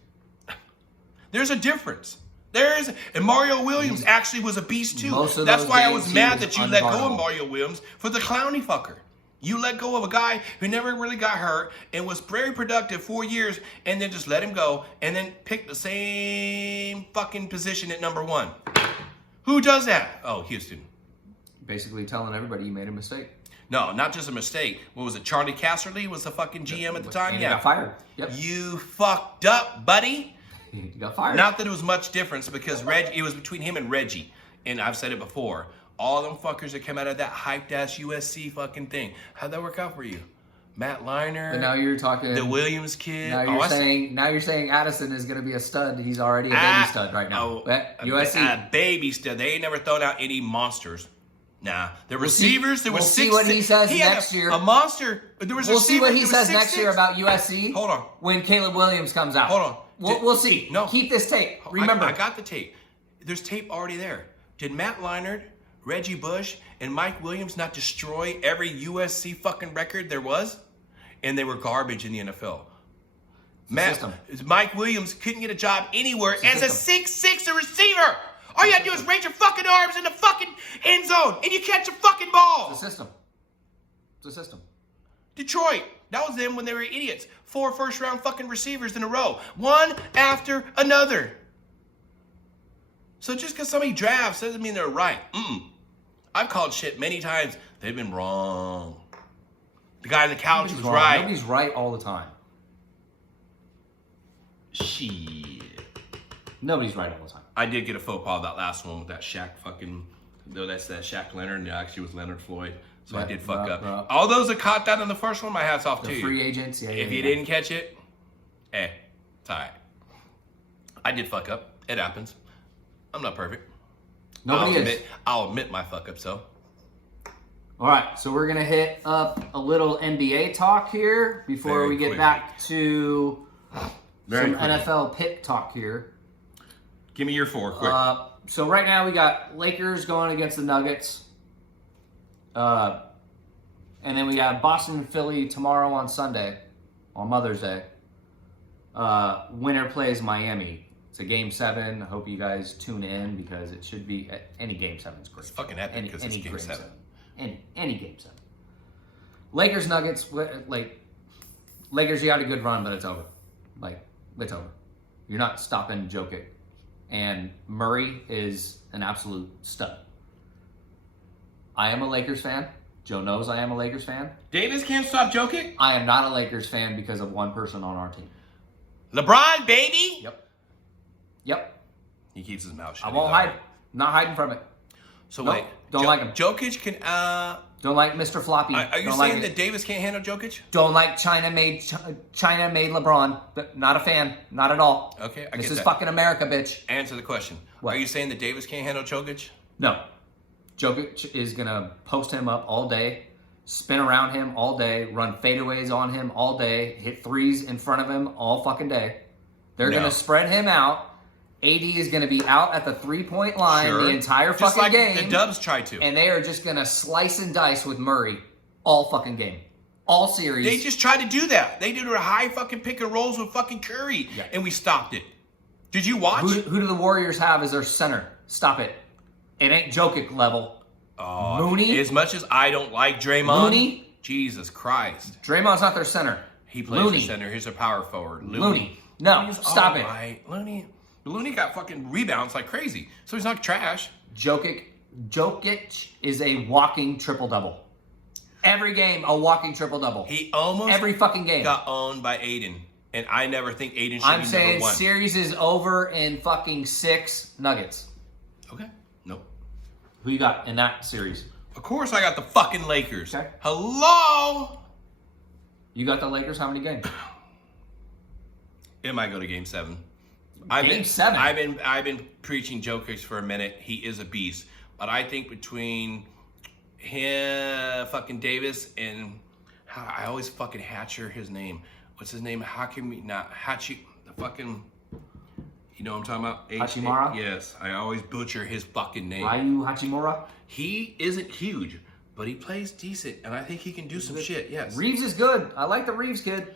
There's a difference. And Mario Williams actually was a beast too. Most of That's those why I games was he mad was that you let go of unguardable. Mario Williams for the Clowney fucker. You let go of a guy who never really got hurt and was very productive 4 years and then just let him go and then pick the same fucking position at number 1. Who does that? Oh, Houston. Basically telling everybody you made a mistake. No, not just a mistake. What was it? Charlie Casserly was the fucking GM at the time? And Yeah. he got fired. Yep. You fucked up, buddy. He got fired. Not that it was much difference because it was between him and Reggie. And I've said it before. All them fuckers that came out of that hyped ass USC fucking thing. How'd that work out for you? Matt Leinart, But now you're talking. the Williams kid. Now you're saying Addison is going to be a stud. He's already a baby stud right now. USC. A baby stud. They ain't never thrown out any monsters. Nah, the receivers. There we'll was see 6. what he says had next year. A monster. There was We'll see what he receiver, there says was next year 6'6". about USC. Hold on. When Caleb Williams comes out. Hold on. We'll see. No. Keep this tape. Remember. I got the tape. There's tape already there. Did Matt Leinart, Reggie Bush, and Mike Williams not destroy every USC fucking record there was? And they were garbage in the NFL. Mike Williams couldn't get a job anywhere as a 6'6" receiver. All you gotta do is raise your fucking arms in the fucking end zone and you catch a fucking ball. It's a system. It's a system. Detroit. That was them when they were idiots. 4 first-round fucking receivers in a row. One after another. So just because somebody drafts doesn't mean they're right. I've called shit many times. They've been wrong. The guy on the couch Nobody's was wrong. right. Nobody's right all the time. Shit. Nobody's right all the time. I did get a faux pas that last one with that Shaq fucking. No, that's that Shaq Leonard, and it actually was Leonard Floyd. So I Right, did fuck up. right. All those that caught that in the first one, my hat's off The to free you. agents, yeah. If yeah, you yeah. didn't catch it, it's alright. I did fuck up. It happens. I'm not perfect. Nobody is. I'll admit my fuck up, so. All right, so we're gonna hit up a little NBA talk here before Very we get quickly. back to Very some quickly. NFL pick talk here. Give me your 4 quick. So right now we got Lakers going against the Nuggets, and then we got Boston and Philly tomorrow on Sunday, on Mother's Day. Winner plays Miami. It's a Game 7. I hope you guys tune in because it should be any Game 7 is great. It's fucking epic because it's Game 7. Any Game 7. Lakers Nuggets, Lakers, you had a good run, but it's over. It's over. You're not stopping Jokic. And Murray is an absolute stud. I am a Lakers fan. Joe knows I am a Lakers fan. Davis can't stop Jokic? I am not a Lakers fan because of one person on our team. LeBron, baby! Yep. He keeps his mouth shut. I won't hide. Not hiding from it. So Nope, wait. don't like him. Jokic can, Don't like Mr. Floppy. Are you Don't saying like that Davis can't handle Jokic? Don't like China made LeBron. Not a fan. Not at all. Okay, I This get is that. fucking America, bitch. Answer the question. What? Are you saying that Davis can't handle Jokic? No. Jokic is going to post him up all day, spin around him all day, run fadeaways on him all day, hit threes in front of him all fucking day. They're No. going to spread him out. AD is going to be out at the three-point line Sure. the entire Just fucking like game. the Dubs tried to. And they are just going to slice and dice with Murray all fucking game. All series. They just tried to do that. They did a high fucking pick and rolls with fucking Curry, Yeah. and we stopped it. Did you watch? Who do the Warriors have as their center? Stop it. It ain't Jokic level. Mooney? As much as I don't like Draymond. Looney? Jesus Christ. Draymond's not their center. He plays Looney. the center. He's a power forward. Looney. No, He's stop it. alright. Looney got fucking rebounds like crazy. So he's not trash. Jokic is a walking triple-double. Every game, a walking triple-double. He almost Every fucking game. got owned by Aiden. And I never think Aiden should I'm be saying number 1. series is over in fucking 6 Nuggets. Okay. Nope. Who you got in that series? Of course I got the fucking Lakers. Okay. Hello? You got the Lakers how many games? It might go to game 7. Game 7? I've been preaching Jokic for a minute. He is a beast. But I think between him, fucking Davis, and I always fucking hatcher his name. What's his name? How can we not Hachi? The fucking, you know what I'm talking about? Hachimura? Yes, I always butcher his fucking name. Ryu Hachimura? He isn't huge, but he plays decent, and I think he can do some shit. Yes. Reeves is good. I like the Reeves kid.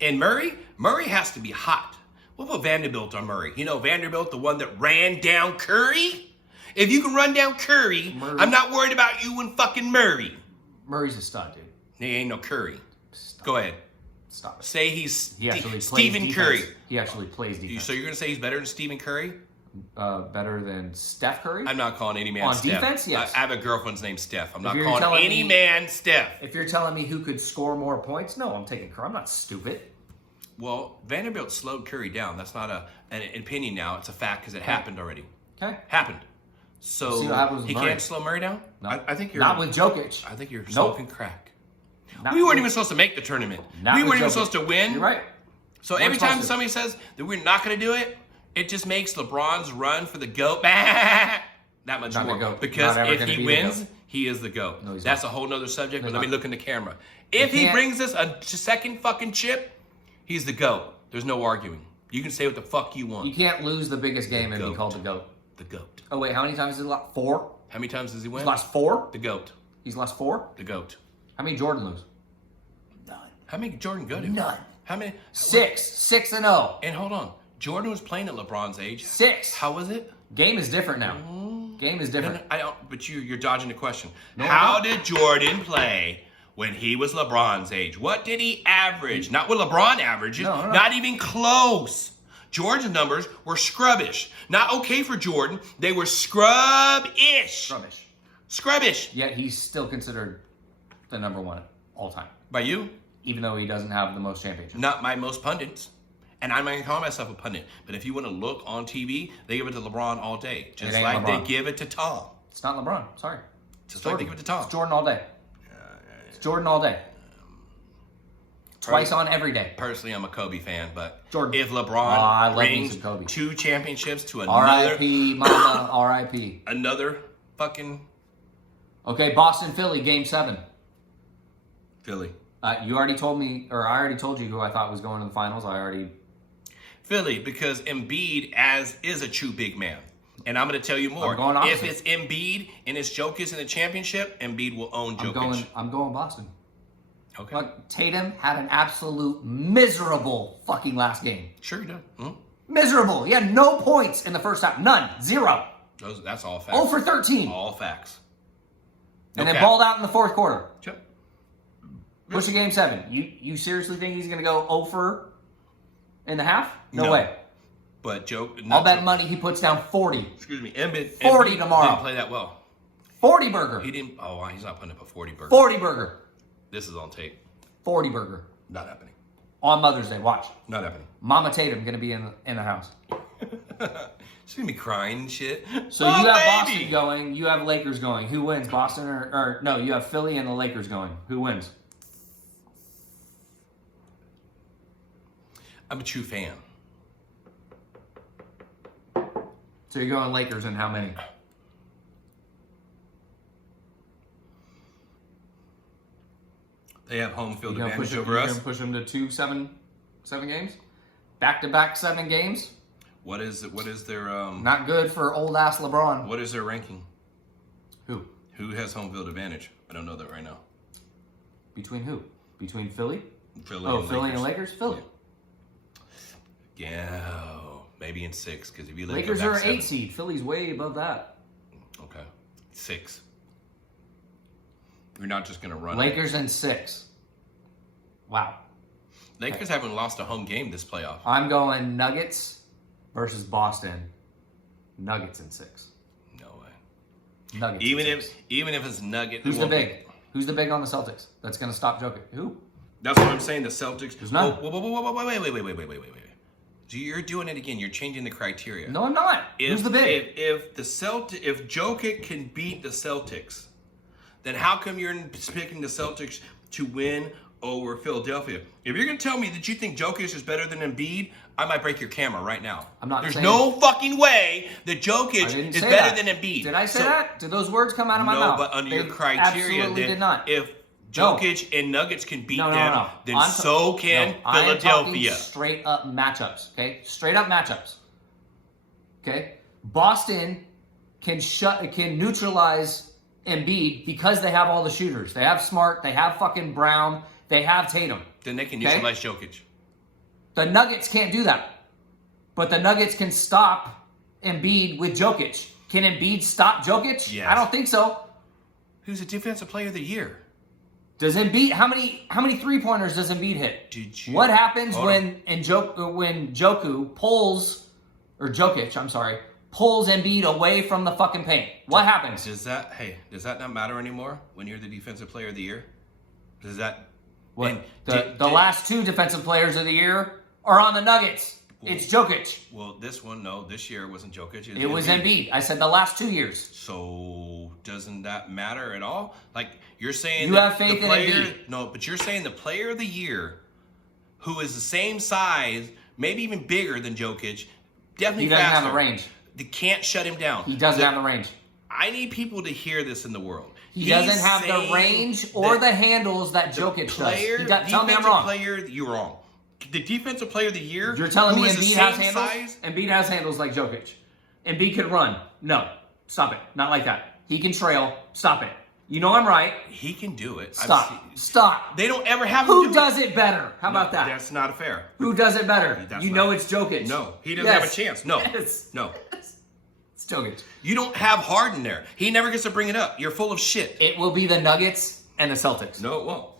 And Murray has to be hot. What about Vanderbilt on Murray? You know Vanderbilt, the one that ran down Curry? If you can run down Curry, Murray. I'm not worried about you and fucking Murray. Murray's a stud, dude. He ain't no Curry. Go ahead. Stop it. Say he's He actually plays Stephen defense. Curry. He actually plays defense. So you're going to say he's better than Stephen Curry? Better than Steph Curry? I'm not calling any man On Steph. defense, yes. I have a girlfriend's name Steph. I'm not you're calling telling any me- man Steph. If you're telling me who could score more points, no, I'm taking Curry. I'm not stupid. Well, Vanderbilt slowed Curry down. That's not an opinion now. It's a fact because it happened already. Okay. Happened. So See what happens with he Murray. can't slow Murray down? No. I think you're Not with Jokic. I think you're Nope. smoking crack. Not We weren't with- even supposed to make the tournament. not We with weren't even Jokic. supposed to win. You're right. So We're every time supposed to. somebody says that we're not going to do it, it just makes LeBron's run for the GOAT that much Not the more. GOAT. Because Not ever if gonna he be the wins, GOAT. he is the GOAT. No, he's That's not. a whole nother subject, but He's let me not. look in the camera. If he can't- brings us a second fucking chip, he's the GOAT. There's no arguing. You can say what the fuck you want. You can't lose the biggest game and be GOAT. called the GOAT. The GOAT. Oh, wait, how many times has he lost? 4? How many times does he win? He's lost 4? The GOAT. He's lost 4? The GOAT. How many Jordan lose? None. How many Jordan go to? None. How many? 6. 6-0. And hold on. Jordan was playing at LeBron's age. 6. How was it? Game is different now. Game is No, different. I don't, but you're dodging the question. No, How I'm not. did Jordan play when he was LeBron's age? What did he average? Not what LeBron averages. No. Not even close. Jordan's numbers were scrubbish. Not okay for Jordan. They were scrub-ish. Rubbish. Scrubbish. Yet he's still considered the number one all time, By you? even though he doesn't have the most championships. Not my most pundits. And I'm not going to call myself a pundit. But if you want to look on TV, they give it to LeBron all day. Just ain't like LeBron. they give it to Tom. It's not LeBron. Sorry. Just like they give it to Tom. It's Jordan all day. It's Jordan all day. Twice on every day. Personally, I'm a Kobe fan, but Jordan. if I LeBron love me brings some Kobe. 2 championships to R.I.P. Mama. R.I.P. another fucking Okay, Boston, Philly, Game 7. Philly. You already told me, or I already told you who I thought was going to the finals. Philly, because Embiid is a true big man. And I'm going to tell you more. I'm going If opposite. it's Embiid and it's Jokic in the championship, Embiid will own Jokic. I'm going Boston. Okay. Look, Tatum had an absolute miserable fucking last game. Sure you do. Mhm. Miserable. He had no points in the first half. None. 0. That's all facts. 0 for 13. All facts. And then Okay. balled out in the fourth quarter. Sure. Push to Game 7. You seriously think he's going to go 0 for in the half? No way. But Joe, I'll bet money he puts down 40. Excuse me, Embiid 40 Embiid tomorrow. Didn't play that well. 40 burger. He didn't. Oh, wow, he's not putting up a 40 burger. 40 burger. This is on tape. 40 burger. Not happening. On Mother's Day. Watch. Not happening. Mama Tatum going to be in the house. She's gonna be crying and shit. So Oh, you have baby! Boston going. You have Lakers going. Who wins? Boston or no? You have Philly and the Lakers going. Who wins? I'm a true fan. So you're going Lakers and how many? They have home field You're gonna advantage push over us. Gonna push them to 7 games, back-to-back 7 games. What is their Not good for old ass LeBron. what is their ranking? Who? Who has home field advantage? I don't know that right now. Between who? Between Philly? Philly Oh, and Philly Lakers. and Lakers. Philly. Yeah, maybe in 6 because if you let it go Lakers back are an 7. 8 seed. Philly's way above that. Okay, 6. You're not just gonna run. Lakers in 6. Wow. Lakers haven't lost a home game this playoff. I'm going Nuggets versus Boston. Nuggets in 6. No way. Nuggets. Even in if 6. it's Nugget, Who's it the won't be- big? Who's the big on the Celtics? That's going to stop Jokic. Who? That's what I'm saying. The Celtics. There's none. Whoa, wait. So you're doing it again. You're changing the criteria. No, I'm not. Who's the big? If Jokic can beat the Celtics, then how come you're picking the Celtics to win over Philadelphia? If you're gonna tell me that you think Jokic is better than Embiid, I might break your camera right now. I'm not There's saying- no fucking way that I Jokic didn't is say better that. than Embiid. Did I say So- that? Did those words come out of my no, mouth? but under your They criteria, absolutely then did not. if Jokic and Nuggets can beat No. then I'm so can I am talking Philadelphia. straight up matchups. Okay, straight up matchups. Okay, Boston can neutralize Embiid because they have all the shooters. They have Smart. They have fucking Brown. They have Tatum. Then they can Okay? neutralize Jokic. The Nuggets can't do that. But the Nuggets can stop Embiid with Jokic. Can Embiid stop Jokic? Yes. I don't think so. Who's the defensive player of the year? Does Embiid how many 3-pointers does Embiid hit? Did you? What happens Hold when Jokic pulls Embiid away from the fucking paint? What happens? Does that not matter anymore when you're the defensive player of the year? Does that? What? and The last 2 defensive players of the year are on the Nuggets. It's Jokic. Well, this year it wasn't Jokic. It was Embiid. I said the last 2 years. So doesn't that matter at all? Like you're saying You that have faith the in player, Embiid. No, but you're saying the player of the year, who is the same size, maybe even bigger than Jokic, definitely He doesn't faster. have the range. They can't shut him down. He doesn't have the range. I need people to hear this in the world. He He's doesn't have the saying range or that the handles that the Jokic player, does. Tell me I'm defensive wrong. player, you're wrong. The defensive player of the year. You're telling who me is the Embiid same has handles? size. Embiid has handles like Jokic. Embiid could run. No. Stop it. Not like that. He can trail. Stop it. You know I'm right. He can do it. Stop. Stop. They don't ever have Who him do does it better? How about that? That's not fair. Who does it better? That's You not- know it's Jokic. No, he doesn't have a chance. No, Yes. no. It's Jokic. You don't have Harden there. He never gets to bring it up. You're full of shit. It will be the Nuggets and the Celtics. No, it won't.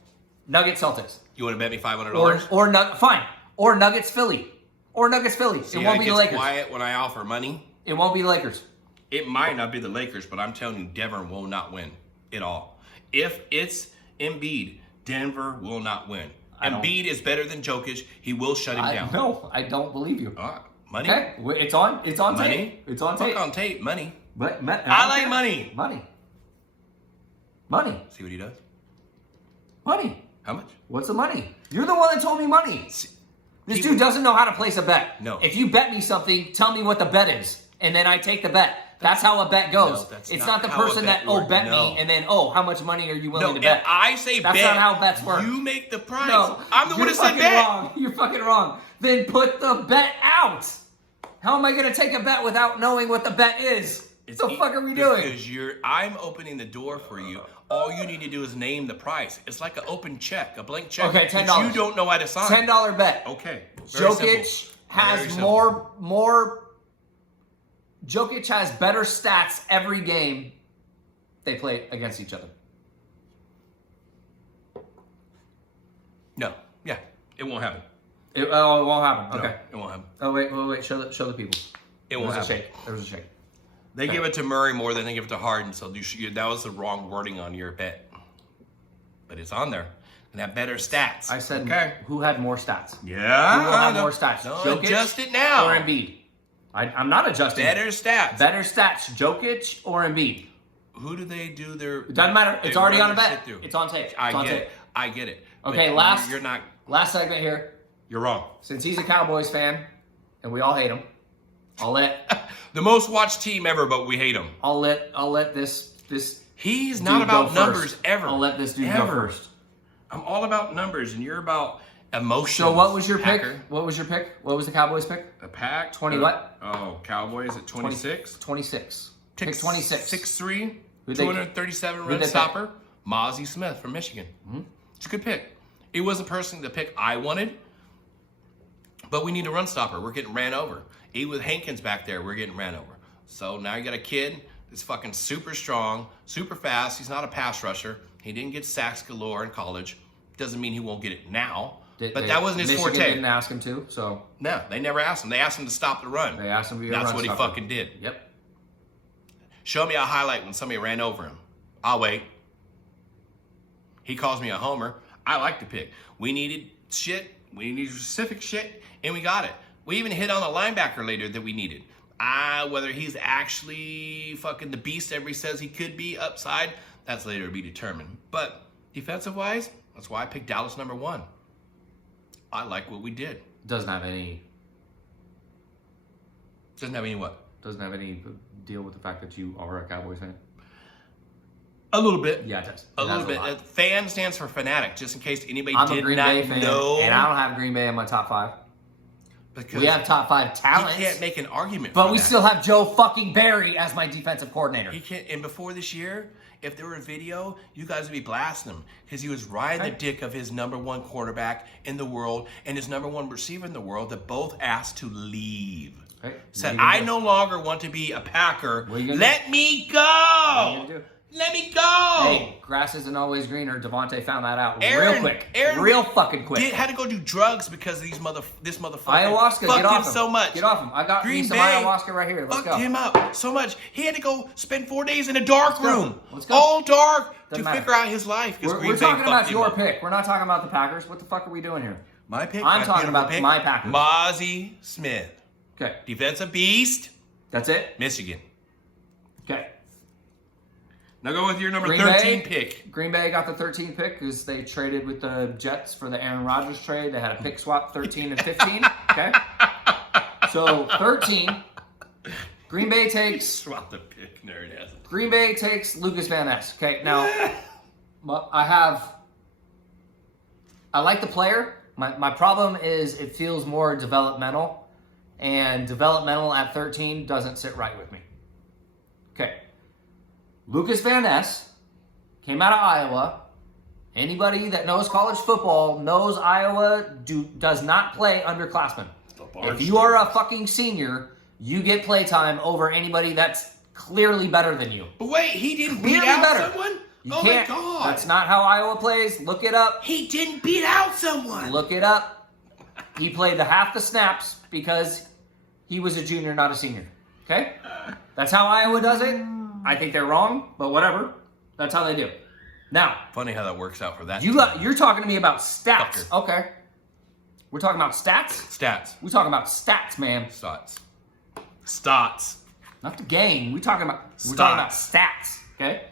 Nuggets Celtics. You want to bet me $500? Fine. Or Nuggets Philly. Or Nuggets Philly. See It how won't be the gets Lakers. quiet when I offer money? It won't be the Lakers. It might not be the Lakers, but I'm telling you, Denver will not win at all. If it's Embiid, Denver will not win. Embiid is better than Jokic. He will shut him down. No, I don't believe you. All right. Money? Okay, it's on Money? tape. It's on tape. Fuck on tape. Money. But I like money. Money. See what he does? Money. How much? What's the money? You're the one that told me money. This People- dude doesn't know how to place a bet. No. If you bet me something, tell me what the bet is, and then I take the bet. That's how a bet goes. No, that's it's not not the how a person bet that works. bet No. me, and then how much money are you willing No, to if bet? I say That's bet, not how bets work. you make the price. No, I'm the one you're that said fucking bet. wrong. You're fucking wrong. Then put the bet out. How am I going to take a bet without knowing what the bet is? What the fuck are we doing? Because I'm opening the door for you. All you need to do is name the price. It's like an open check, a blank check. Okay, that $10. you don't know how to sign. $10 bet. Okay. Very Jokic simple. has Very simple. more. Jokic has better stats every game they play against each other. No. Yeah. It won't happen. It won't happen. No, Okay. it won't happen. Oh wait. Show the people. It won't There was a happen. shake. There was a shake. They give it to Murray more than they give it to Harden, so that was the wrong wording on your bet. But it's on there. And that better stats. I said okay. who had more stats? Yeah. Who will have more stats? Don't Jokic adjust it now. or Embiid? I'm not adjusting. Better stats. Better stats. Jokic or Embiid? Who do they do their? It doesn't matter. It's they already run on a their bet. shit through? It's on tape. It's I on get tape. it. I get it. Okay, But You're not. Last segment here. You're wrong. Since he's a Cowboys fan, and we all hate him, I'll let The most watched team ever, but we hate him. I'll let this. He's dude not go about first. numbers ever. I'll let this dude Ever. go first. I'm all about numbers, and you're about emotion. So what was your Packer. pick? What was your pick? What was the Cowboys pick? A pack. 20 what? Oh, Cowboys at 26. 26. Pick 26. 6'3", Who'd they- 237 who'd run they pick? stopper. Mozzie Smith from Michigan. It's a good pick. It wasn't personally the pick I wanted, but we need a run stopper. We're getting ran over. Even with Hankins back there, we're getting ran over. So now you got a kid that's fucking super strong, super fast. He's not a pass rusher. He didn't get sacks galore in college. Doesn't mean he won't get it now. But that wasn't his Michigan forte. didn't ask him to, so No, they never asked him. They asked him to stop the run. they asked him to be a That's run what he stopper. fucking did. Yep. Show me a highlight when somebody ran over him. I'll wait. He calls me a homer. I like the pick. We needed shit. We needed specific shit, and we got it. We even hit on a linebacker later that we needed. Whether he's actually fucking the beast everybody says he could be upside, that's later to be determined. But defensive-wise, that's why I picked Dallas number 1. I like what we did. Doesn't have any Doesn't have any what? deal with the fact that you are a Cowboys fan. A little bit. Yeah, it does. A It little has bit. lot. Fan stands for fanatic, just in case anybody I'm a did Green not Bay fan, know. and I don't have Green Bay in my top 5. Because We have top 5 he talents, can't make an argument. but for we that. still have Joe fucking Barry as my defensive coordinator. He can't. And before this year, if there were a video, you guys would be blasting him because he was riding the dick of his number 1 quarterback in the world and his number 1 receiver in the world that both asked to leave. Hey, Said, what are you I gonna no longer want to be a Packer. What are you gonna Let me What are you go. gonna do? Let me go. Hey, grass isn't always greener. Devontae found that out Aaron- real quick. Aaron real fucking quick. Had to go do drugs because of this motherfucker. Ayahuasca, fucked get off him him. so much. Get off him. I got Green me some Bay ayahuasca right here. Let's fucked go. him up so much. He had to go spend 4 days in a dark Let's go. room. Let's go. All dark Doesn't to matter. figure out his life. 'Cause Green We're Bay talking fucked about him your up. pick. We're not talking about the Packers. What the fuck are we doing here? My pick. I'm my talking beautiful about pick, my Packers. Mozzie Smith, Okay, defensive beast, that's it. Michigan. Okay. Now go with your number Green 13 Bay? pick. Green Bay got the 13th pick because they traded with the Jets for the Aaron Rodgers trade. They had a pick swap, 13 and 15. Okay. So 13. Green Bay takes Swap the pick, nerd ass. Green Bay takes Lucas Van Ness. Okay, now I like the player. My problem is it feels more developmental, and developmental at 13 doesn't sit right with me. Okay, Lucas Van Ness came out of Iowa. Anybody that knows college football knows Iowa does not play underclassmen. If you are a fucking senior, you get playtime over anybody that's clearly better than you. But wait, he didn't beat Clearly out better. someone? You Oh can't. my God. That's not how Iowa plays. Look it up. He didn't beat out someone. Look it up. He played half the snaps because he was a junior, not a senior. Okay? That's how Iowa does it. I think they're wrong, but whatever. That's how they do. Now, Funny how that works out for that. you're talking to me about stats. Fucker. Okay. We're talking about stats? Stats. We're talking about stats, man. Stats. Not the game. We're talking about stats. Okay?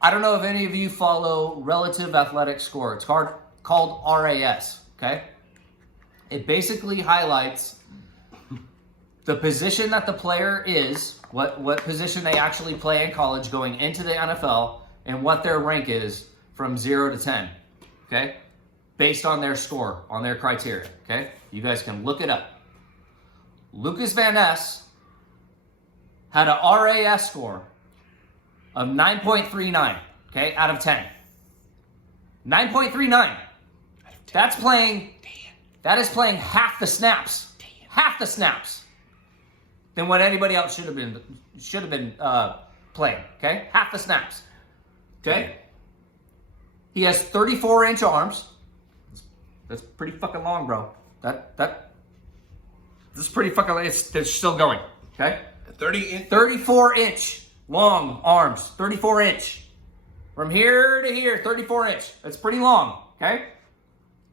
I don't know if any of you follow relative athletic score. It's called RAS. Okay? It basically highlights the position that the player is, what position they actually play in college going into the NFL, and what their rank is from 0 to 10. Okay? Based on their score, on their criteria. Okay? You guys can look it up. Lucas Van Ness had a RAS score of 9.39, okay, out of 10. 9.39. That is playing half the snaps. Half the snaps than what anybody else should have been playing, okay? Half the snaps. Okay? He has 34-inch arms. That's pretty fucking long, bro. This is pretty fucking long. It's still going, okay? 34-inch long arms. 34-inch. From here to here, 34-inch. That's pretty long, okay?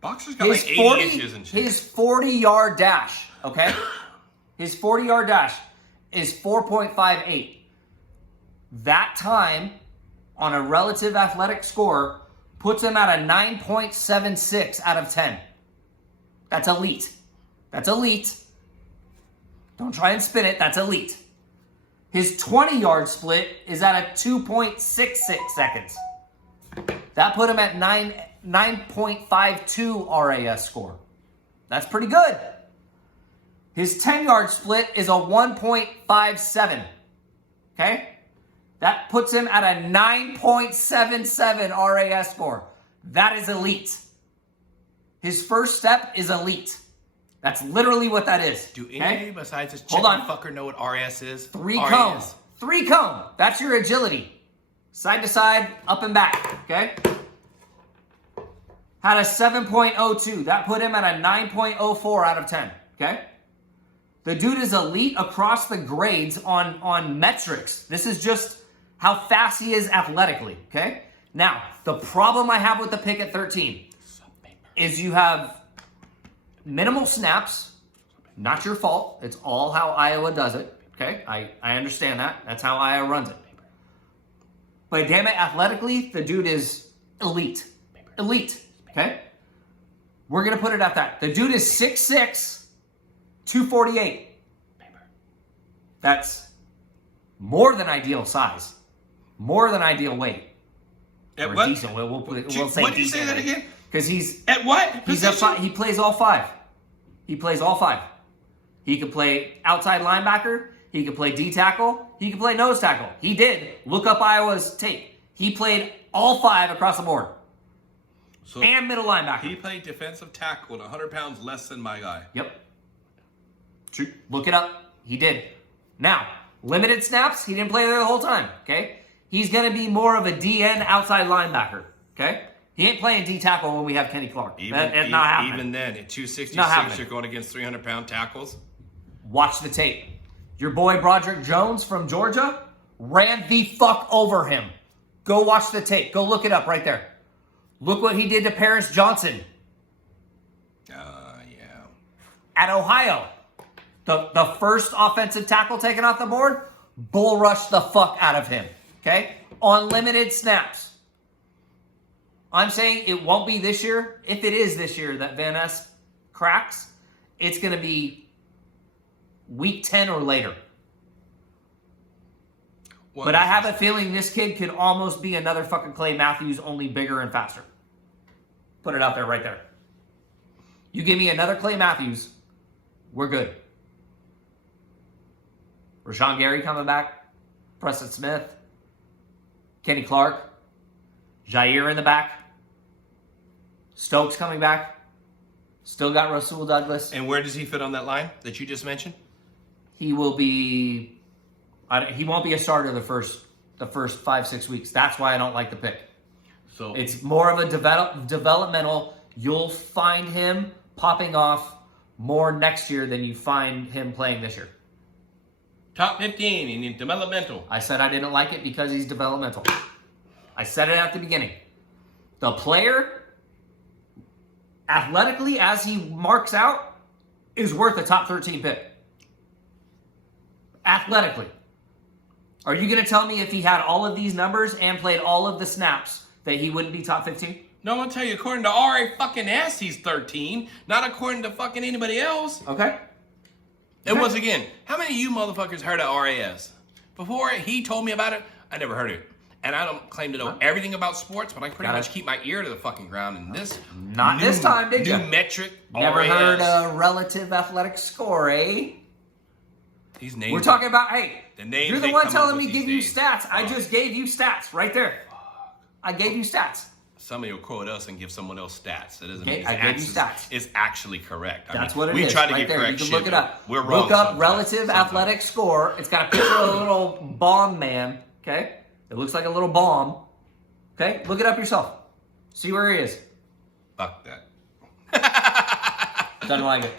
Boxer's got like 80 inches and shit. His 40-yard dash, okay? His 40-yard dash is 4.58. That time, on a relative athletic score, puts him at a 9.76 out of 10. That's elite. That's elite. Don't try and spin it. That's elite. His 20-yard split is at a 2.66 seconds. That put him at 9.52 RAS score. That's pretty good. His 10-yard split is a 1.57. Okay? That puts him at a 9.77 RAS score. That is elite. His first step is elite. That's literally what that is. Do anybody besides this Hold chicken on. fucker know what RAS is? Three RAS. cone. Three cone. That's your agility. Side to side, up and back. Okay? Had a 7.02. That put him at a 9.04 out of 10. Okay? The dude is elite across the grades on metrics. This is just how fast he is athletically. Okay? Now, the problem I have with the pick at 13 is you have minimal snaps. Not your fault. It's all how Iowa does it. Okay? I understand that. That's how Iowa runs it. But damn it, athletically, the dude is elite. Elite. Okay? We're going to put it at that. The dude is 6'6", 248. That's more than ideal size. More than ideal weight. At Or what? decent. We'll say What did you say that again? Because he's At what position? he plays all five. He plays all five. He could play outside linebacker. He could play D tackle. He could play nose tackle. He did. Look up Iowa's tape. He played all five across the board. So And middle linebacker. he played defensive tackle at 100 pounds less than my guy. Yep. True. Look it up. He did. Now, limited snaps. He didn't play there the whole time. Okay. He's going to be more of a DN outside linebacker. Okay. He ain't playing D tackle when we have Kenny Clark. That's not happening. Even then, at 266, happening. you're going against 300-pound tackles. Watch the tape. Your boy Broderick Jones from Georgia ran the fuck over him. Go watch the tape. Go look it up right there. Look what he did to Paris Johnson Yeah. at Ohio. The first offensive tackle taken off the board, bull rushed the fuck out of him. Okay? On limited snaps. I'm saying it won't be this year. If it is this year that Van Ness cracks, it's going to be week 10 or later. But I have a feeling this kid could almost be another fucking Clay Matthews, only bigger and faster. Put it out there right there. You give me another Clay Matthews, we're good. Rashawn Gary coming back. Preston Smith. Kenny Clark. Jair in the back. Stokes coming back. Still got Rasul Douglas. And where does he fit on that line that you just mentioned? He will be... he won't be a starter the first 5-6 weeks. That's why I don't like the pick. So It's more of a developmental. You'll find him popping off more next year than you find him playing this year. Top 15 in developmental. I said I didn't like it because he's developmental. I said it at the beginning. The player, athletically, as he marks out, is worth a top 13 pick. Athletically. Are you going to tell me if he had all of these numbers and played all of the snaps that he wouldn't be top 15? No, I'm gonna tell you, according to RAS, he's 13, not according to fucking anybody else. Okay. And once again, how many of you motherfuckers heard of RAS? Before he told me about it, I never heard it. And I don't claim to know everything about sports, but I pretty much keep my ear to the fucking ground. And this Not this time, did you? New metric, Never RAS. heard a relative athletic score, eh? These names. We're talking about, hey, The names you're the they one come telling up me with give these you days. stats. I just gave you stats right there. I gave you stats. Somebody will quote us and give someone else stats. That doesn't Okay, mean I gave you stats. it's actually correct. That's what it we is. try to right get there. correct You can shit. look it up. We're wrong. Look up sometimes. relative athletic score. It's got a picture of a little bomb man. Okay, it looks like a little bomb. Okay, look it up yourself. See where he is. Fuck that. Doesn't like it.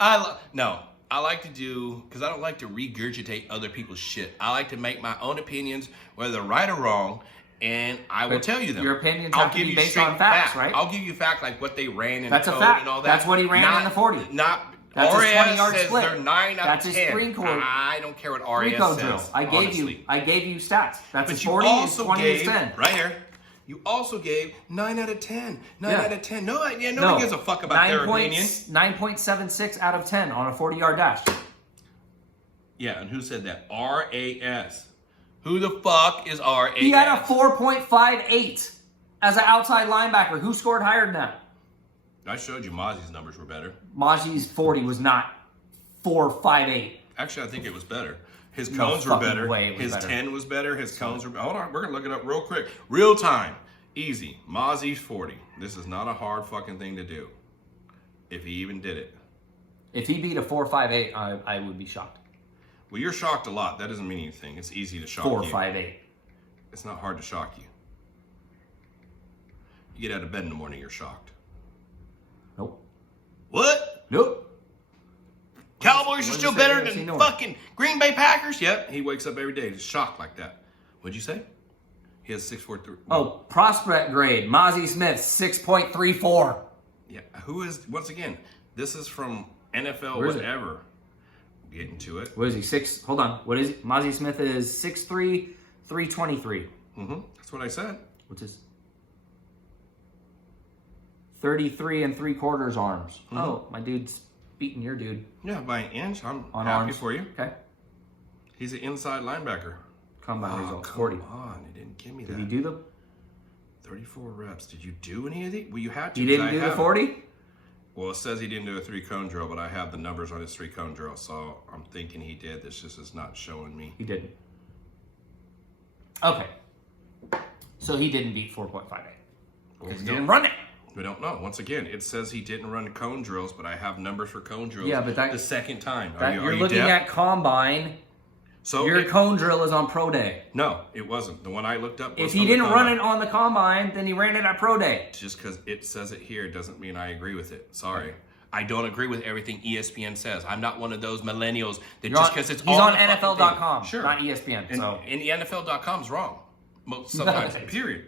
No. I like to do, because I don't like to regurgitate other people's shit. I like to make my own opinions, whether they're right or wrong, and I will tell you them. Your opinions I'll have to give be you based straight on facts, fact. right? I'll give you fact like what they ran in That's the a code fact. and all that. That's what he ran in the 40. Not That's his RAS 20-yard says split. they're 9 out That's of his 10. screen cord. I don't care what RAS Rico says. drill. I gave you stats. That's But his you 40 is also 20 gave is 10. right here. You also gave 9 out of 10. 9 Yeah. out of 10. Nobody gives a fuck about their opinion. 9.76 out of 10 on a 40-yard dash. Yeah, and who said that? RAS. Who the fuck is RAS? He had a 4.58 as an outside linebacker. Who scored higher than that? I showed you Mozzie's numbers were better. Maji's 40 was not 4.58. Actually, I think it was better. His No cones were fucking better. way it was His better. 10 was better. His cones were... Hold on, we're going to look it up real quick. Real time. Easy. Mozzie's 40. This is not a hard fucking thing to do. If he even did it. If he beat a 4.58, I would be shocked. Well, you're shocked a lot. That doesn't mean anything. It's easy to shock you. 4.58. It's not hard to shock you. You get out of bed in the morning, you're shocked. Nope. What? Nope. Cowboys are What does still it say better UFC than North? fucking Green Bay Packers? Yep. He wakes up every day just shocked like that. What'd you say? He has 6'4". Oh, prospect grade. Mozzie Smith, 6.34. Yeah. Who is, once again, this is from NFL Where is it? whatever. Getting to it. What is he? Hold on. What is it? Mozzie Smith is 6'3", 323. That's what I said. Which is 33 3/4 arms. Oh, my dude's beating your dude Yeah, by an inch. I'm on happy arms. for you. Okay. He's an inside linebacker. Combine results. Come 40. on. He didn't give me Did that. he do the? 34 reps. Did you do any of these? Well, you had to. You 'cause didn't I do the have it. 40? Well, it says he didn't do a 3-cone drill, but I have the numbers on his 3-cone drill, so I'm thinking he did. This just is not showing me. He didn't. Okay. So he didn't beat 4.58 because he didn't run it. We don't know. Once again, it says he didn't run cone drills, but I have numbers for cone drills. Yeah, but that- the second time. You're looking at combine. So Your cone drill is on pro day. no, it wasn't. The one I looked up was If he from the didn't run combine. it on the combine, then he ran it at pro day. Just because it says it here doesn't mean I agree with it. Sorry. I don't agree with everything ESPN says. I'm not one of those millennials that just because it's He's all on the fucking NFL.com, thing. Sure. not ESPN. And, So and the NFL.com's wrong. Sometimes. Nice. Period.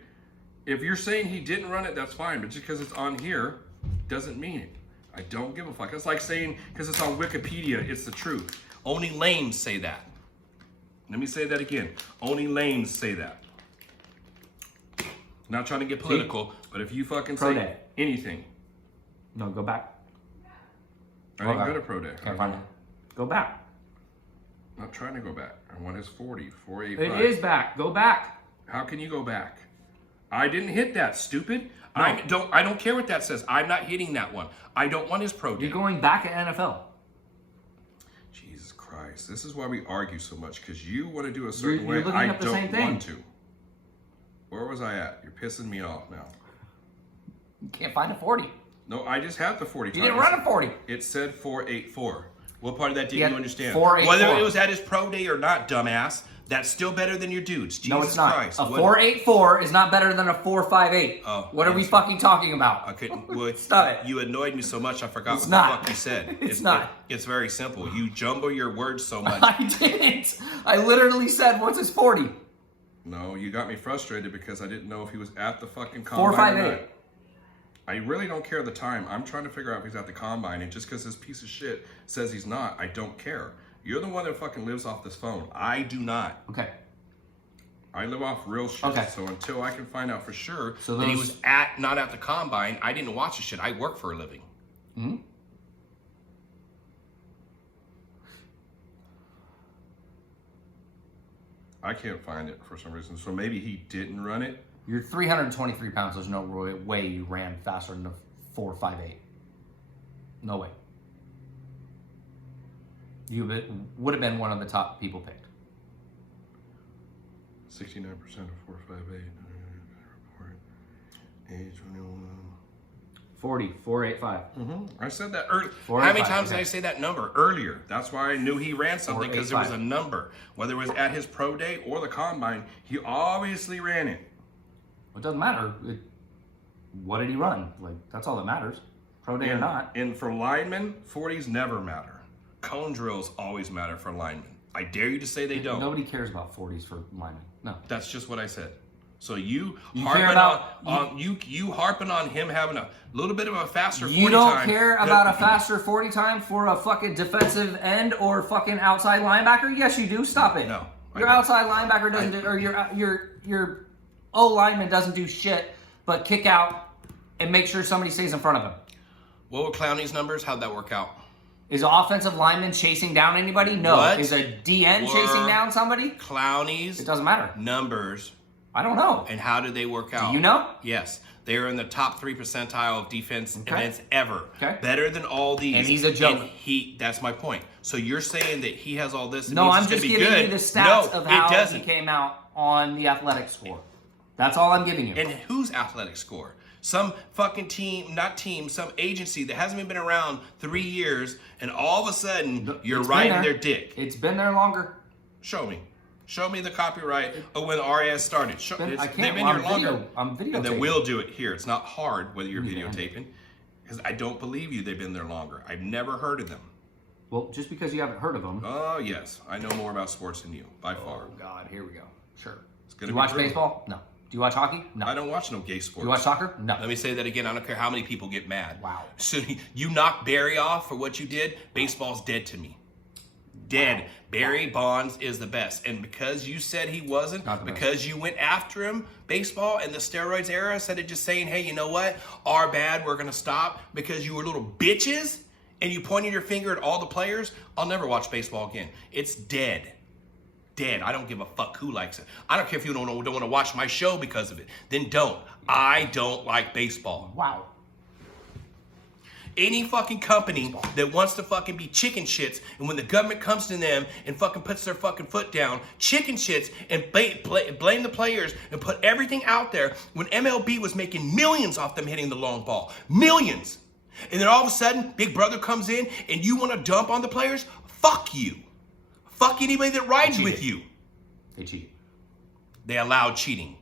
If you're saying he didn't run it, that's fine. But just because it's on here doesn't mean it. I don't give a fuck. It's like saying because it's on Wikipedia, it's the truth. Only lames say that. Let me say that again. Only lames say that. Not trying to get political, but if you fucking Pro say day. anything, no, go back. I didn't Okay. go to pro day. Can't find it. Go back. I'm not trying to go back. I want his 40, 485. It is back. Go back. How can you go back? I didn't hit that, stupid. No. I don't care what that says. I'm not hitting that one. I don't want his pro day. You're going back at NFL. Jesus Christ. This is why we argue so much, because you want to do a certain You're way. looking I at the don't same thing. want to. Where was I at? You're pissing me off now. You can't find a 40. No, I just had the 40 You didn't run a 40. It said 484. What part of that He didn't had you understand? 484. Whether it was at his pro day or not, dumbass, That's still better than your dudes. Jesus No, it's not. Christ. A 4.84 is not better than a 4.58. Oh, what are we yes. fucking talking about? I couldn't. Well, Stop it. You annoyed me so much I forgot It's what not. the fuck you said. It's not. It's very simple. You jumble your words so much. I didn't. I literally said, what's his 40? No, you got me frustrated because I didn't know if he was at the fucking combine or not. 4.58. I really don't care the time. I'm trying to figure out if he's at the combine, and just because this piece of shit says he's not, I don't care. You're the one that fucking lives off this phone. I do not. Okay. I live off real shit. Okay. So until I can find out for sure So that he those- was not at the combine, I didn't watch the shit. I work for a living. Hmm? I can't find it for some reason. So maybe he didn't run it. You're 323 pounds. There's no way you ran faster than a 4.58. No way. You would have been one of the top people picked. 69% of 458. Report. Age 21. 40, 4.85. Mm-hmm. I said that earlier. 4.85, How many times okay. did I say that number earlier? That's why I knew he ran something, because there was 4.85. a number. Whether it was at his pro day or the combine, he obviously ran it. It doesn't matter. What did he run? Like, that's all that matters. Pro day or not. And for linemen, 40s never matter. Cone drills always matter for linemen. I dare you to say they don't. Nobody cares about 40s for linemen. No. That's just what I said. So you You harping care about- on you harping on him having a little bit of a faster 40 You don't time. care about a faster 40 time for a fucking defensive end or fucking outside linebacker? Yes, you do. Stop it. No, I Your don't. outside linebacker doesn't do, or your O lineman doesn't do shit but kick out and make sure somebody stays in front of him. What were Clowney's numbers? How'd that work out? Is an offensive lineman chasing down anybody? No. What Is a DN were chasing down somebody? It Clowney's doesn't matter. numbers, I don't know. and how did they work out? You know? Yes. They are in the top 3 percentile of defense Okay. events ever. Okay. Better than all these. And he's a joke. And that's my point. So you're saying that he has all this and No, means I'm it's gonna just be giving good. you the stats No, of how it doesn't. he came out on the athletic score. That's all I'm giving you. And whose athletic score? Some fucking some agency that hasn't even been around 3 years, and all of a sudden you're It's been riding there. their dick. It's been there longer. Show me. Show me the copyright of when RS started. I can't. They've been Well, here longer. I'm videotaping. And then we'll do it here. It's not hard whether you're videotaping, because I don't believe you they've been there longer. I've never heard of them. Well, just because you haven't heard of them. Oh, yes. I know more about sports than you, by far. Oh God, here we go. Sure. It's Do gonna you be watch true. baseball? No. Do you watch hockey? No. I don't watch no gay sports. Do you watch soccer? No. Let me say that again. I don't care how many people get mad. Wow. So you knocked Barry off for what you did. Baseball's dead to me. Dead. Wow. Barry Bonds is the best. And because you said he wasn't, Not the best. because you went after him, baseball and the steroids era, instead of just saying, hey, you know what? Our bad, we're going to stop, because you were little bitches and you pointed your finger at all the players, I'll never watch baseball again. It's dead. Dead. I don't give a fuck who likes it. I don't care if you don't want to watch my show because of it. Then don't. I don't like baseball. Wow. Any fucking company that wants to fucking be chicken shits, and when the government comes to them and fucking puts their fucking foot down, chicken shits, and blame the players and put everything out there, when MLB was making millions off them hitting the long ball. Millions. And then all of a sudden, Big Brother comes in and you want to dump on the players? Fuck you. Fuck anybody that rides They with cheated. you. They cheat. They allowed cheating.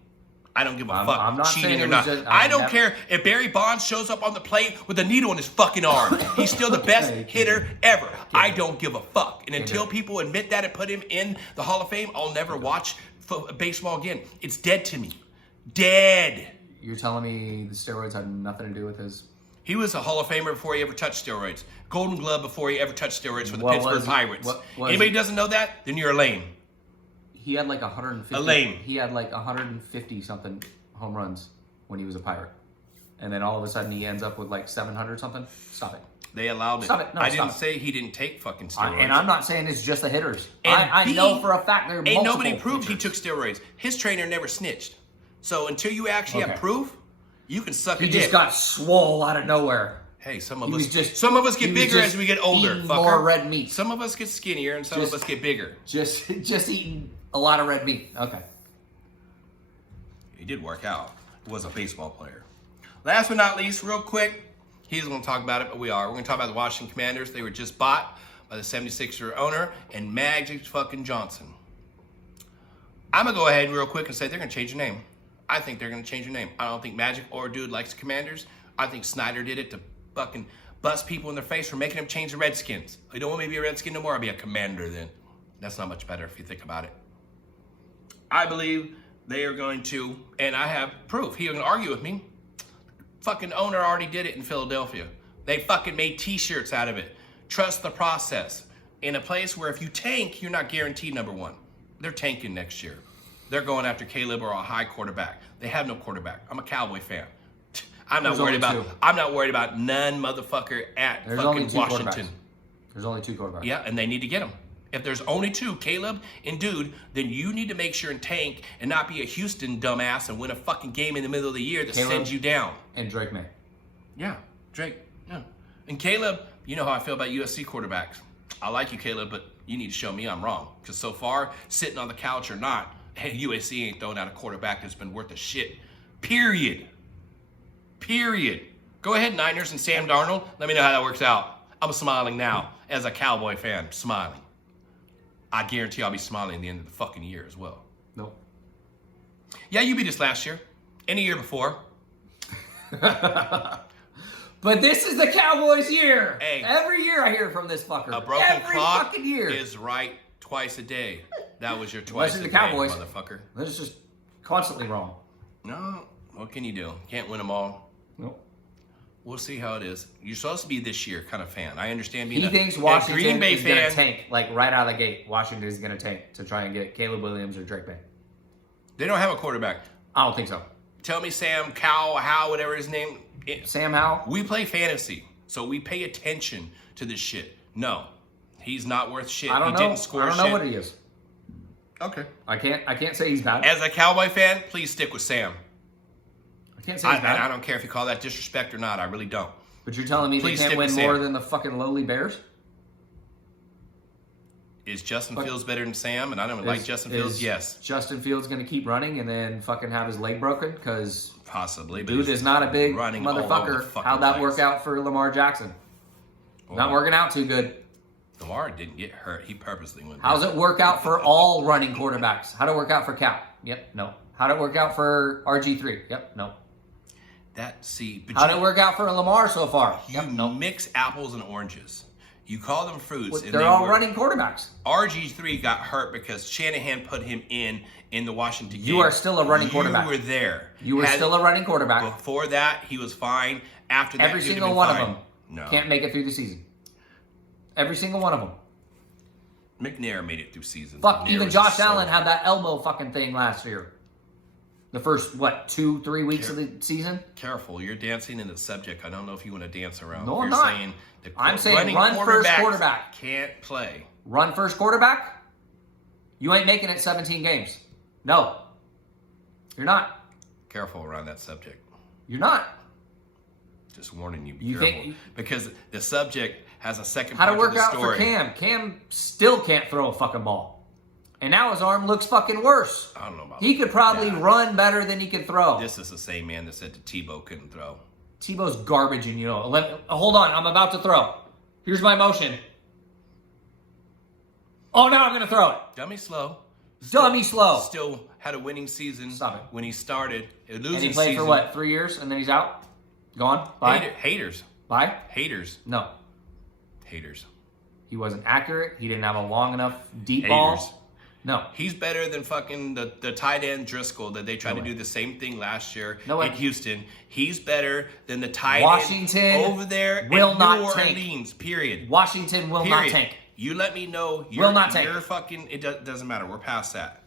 I don't give a I'm fuck, not saying cheating it or was not. just- I I'm don't never- care if Barry Bonds shows up on the plate with a needle in his fucking arm. He's still the best Okay, hitter ever. I don't give a fuck. And Can't until do it. people admit that and put him in the Hall of Fame, I'll never watch baseball again. It's dead to me. Dead. You're telling me the steroids had nothing to do with his... He was a Hall of Famer before he ever touched steroids. Golden Glove before he ever touched steroids for the What Pittsburgh was- Pirates. what was- Anybody doesn't know that? Then you're lame. He had like 150... A lame. He had like 150 something home runs when he was a Pirate. And then all of a sudden he ends up with like 700 something. Stop it. They allowed it. Stop it. No, I stop didn't it. say he didn't take fucking steroids. And I'm not saying it's just the hitters. And I B, know for a fact there are Ain't multiple nobody proved he hitters. took steroids. His trainer never snitched. So until you actually have Okay. proof, you can suck He a dick. just got swole out of nowhere. Hey, some of He was us just- some of us he get was bigger just as we get older. eating Fucker. more red meat. Some of us get skinnier and some Just- of us get bigger. Just eating a lot of red meat. Okay. He did work out. Was a baseball player. Last but not least, real quick, he's going to talk about it, but we are. We're going to talk about the Washington Commanders. They were just bought by the 76er owner and Magic fucking Johnson. I'm going to go ahead real quick and say they're going to change the name. I think they're going to change the name. I don't think Magic or Dude likes Commanders. I think Snyder did it to fucking bust people in their face for making them change the Redskins. You don't want me to be a Redskin no more? I'll be a Commander then. That's not much better if you think about it. I believe they are going to, and I have proof. He can argue with me. Fucking owner already did it in Philadelphia. They fucking made t-shirts out of it. Trust the process. In a place where if you tank, you're not guaranteed number one. They're tanking next year. They're going after Caleb or a high quarterback. They have no quarterback. I'm a Cowboy fan. I'm not worried about none motherfucker at fucking Washington. There's only 2 quarterbacks. Yeah, and they need to get them. If there's only 2, Caleb and Dude, then you need to make sure and tank and not be a Houston dumbass and win a fucking game in the middle of the year that sends you down. And Drake May. Yeah, Drake. Yeah. And Caleb, you know how I feel about USC quarterbacks. I like you, Caleb, but you need to show me I'm wrong. Because so far, sitting on the couch or not, hey, USC ain't throwing out a quarterback that's been worth a shit. Period. Go ahead, Niners and Sam Darnold. Let me know how that works out. I'm smiling now as a Cowboy fan, smiling. I guarantee I'll be smiling at the end of the fucking year as well. Nope. Yeah, you beat us last year. And the year before. But this is the Cowboys' year. Hey. Every year I hear from this fucker. A broken Every clock fucking year. is right twice a day. That was your twice a the day, Cowboys. motherfucker. This is just constantly wrong. No, what can you do? Can't win them all. Nope. We'll see how it is. You're supposed to be this year kind of fan. I understand being He a thinks a Washington Green Bay is going to fan. tank, like right out of the gate. Washington is going to tank to try and get Caleb Williams or Drake May. They don't have a quarterback. I don't think so. Tell me Sam Cowell, Howe, whatever his name is. Sam Howell? We play fantasy, so we pay attention to this shit. No, he's not worth shit. I don't know. Didn't score I don't shit. know what he is. Okay. I can't say he's bad. As a Cowboy fan, please stick with Sam. I can't say he's bad. I don't care if you call that disrespect or not. I really don't. But you're telling me Please they can't stick win with more Sam. than the fucking lowly Bears? Is Justin Fields better than Sam? And I don't like Justin Fields. Is Yes, Justin Fields going to keep running and then fucking have his leg broken? Because possibly. But dude he's is not a big running all over the motherfucker. fucking How'd that place. work out for Lamar Jackson? Well, Not working out too good. Lamar didn't get hurt. He purposely went. How's it work out for all running quarterbacks? How'd it work out for Cap? Yep, no. How'd it work out for RG3? Yep, no. But How'd it work out for Lamar so far? You Yep, no. mix apples and oranges. You call them fruits. And They're they all were- running quarterbacks. RG3 got hurt because Shanahan put him in the Washington game. You are still a running quarterback. You were there. You were still a running quarterback. Before that, he was fine. After that, Every he would've single been one fine. of them No. can't make it through the season. Every single one of them. McNair made it through seasons. Fuck, McNair even was Josh so- Allen had that elbow fucking thing last year. The first, 2-3 weeks of the season? Careful, you're dancing in the subject. I don't know if you want to dance around. No, you're I'm not. Saying the I'm saying running run first quarterbacks quarterback. Can't play. Run first quarterback? You ain't making it 17 games. No. You're not. Careful around that subject. You're not. Just warning you. Be You careful. think- Because the subject has a second How'd part it work to the out story. for Cam? Cam still can't throw a fucking ball. And now his arm looks fucking worse. I don't know about He could probably that. run better than he could throw. This is the same man that said that Tebow couldn't throw. Tebow's garbage, and you know. Hold on, I'm about to throw. Here's my motion. Oh, now I'm gonna throw it. Dummy slow. Dummy slow. Still had a winning season. Stop it. When he started. A losing And he played season. for what? 3 years, and then he's out. Gone. Bye. Haters. Bye. Haters. No, Haters. he wasn't accurate. He didn't have a long enough deep ball. Haters. No. He's better than fucking the tight end Driscoll that they tried No to way. do the same thing last year No way. in Houston. He's better than the tight Washington end over there will in not New tank. Orleans. Period. Washington will not Period. tank. You let me know Will not tank. you're fucking. It doesn't matter. We're past that.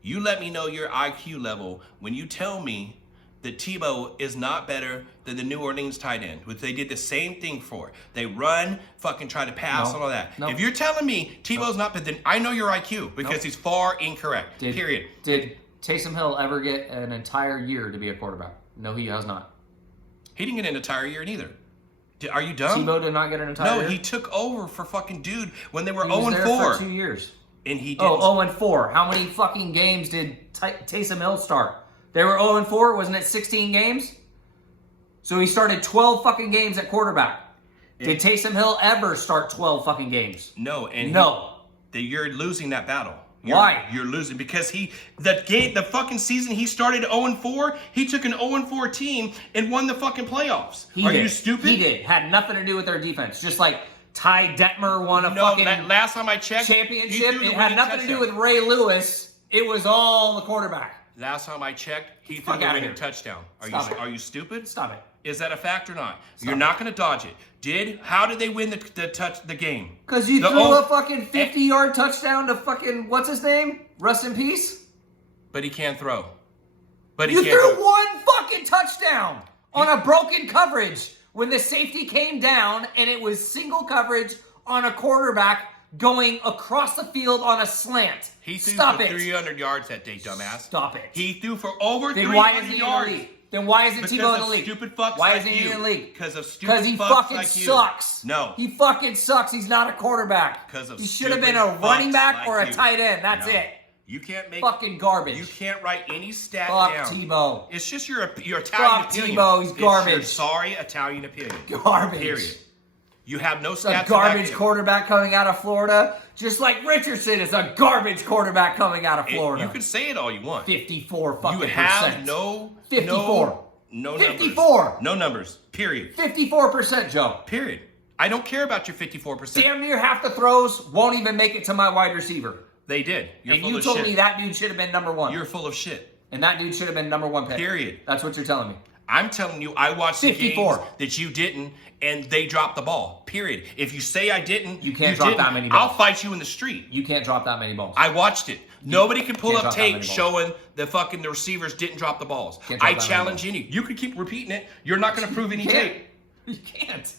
You let me know your IQ level when you tell me that Tebow is not better than the New Orleans tight end, which they did the same thing for. They run, fucking try to pass, No. and all that. No. If you're telling me Tebow's not better, then I know your IQ because No. he's far incorrect. Period. Did Taysom Hill ever get an entire year to be a quarterback? No, he has not. He didn't get an entire year neither. Are you dumb? Tebow did not get an entire No, year. he took over for fucking dude when they were He was 0 there and 4. for 2 years. And he didn't. Oh, 0-4. How many fucking games did Taysom Hill start? They were 0-4. Wasn't it 16 games? So he started 12 fucking games at quarterback. Did Taysom Hill ever start 12 fucking games? No, and No. you're losing that battle. Why? You're losing because the fucking season he started 0-4, he took an 0-4 team and won the fucking playoffs. Are you stupid? He did. Had nothing to do with their defense. Just like Ty Detmer won a fucking last time I checked, championship. It had nothing to do with Ray Lewis. It was all the quarterback. Last time I checked, he threw the winning touchdown. Are you stupid? Stop it. Is that a fact or not? You're not going to dodge it. How did they win the game? Because you threw a fucking 50-yard touchdown to fucking what's his name? Rest in peace. But he can't throw. You threw one fucking touchdown on a broken coverage when the safety came down and it was single coverage on a quarterback going across the field on a slant. He threw for 300 yards that day, dumbass. Stop it. He threw for over 300 yards. Then why is he in the league? Then why isn't Tebow in the league? Stupid fucks why like isn't he in the league? Because of stupid fucks like you. Because he fucking sucks. No. He fucking sucks. He's not a quarterback. He should have been a running back or a tight end. That's it. You can't make fucking garbage. You can't write any stat Fuck down. Tebow. It's just your Italian Fuck opinion. Tebow. He's garbage. It's your sorry Italian opinion. Garbage. Period. You have no stats. A garbage quarterback coming out of Florida, just like Richardson is a garbage quarterback coming out of Florida. You can say it all you want. 54 fucking You have percent. no 54. No 54. Numbers. No numbers. Period. 54%, Joe. Period. I don't care about your 54%. Damn near half the throws won't even make it to my wide receiver. They did. And you told me that dude should have been number one. You're full of shit. And that dude should have been number one pick. Period. That's what you're telling me. I'm telling you, I watched 54. the games that you didn't, and they dropped the ball. Period. If you say I didn't, you can't drop that many balls. I'll fight you in the street. You can't drop that many balls. I watched it. Nobody can pull up tape showing the receivers didn't drop the balls. I challenge any. You can keep repeating it. You're not going to prove any tape. You can't.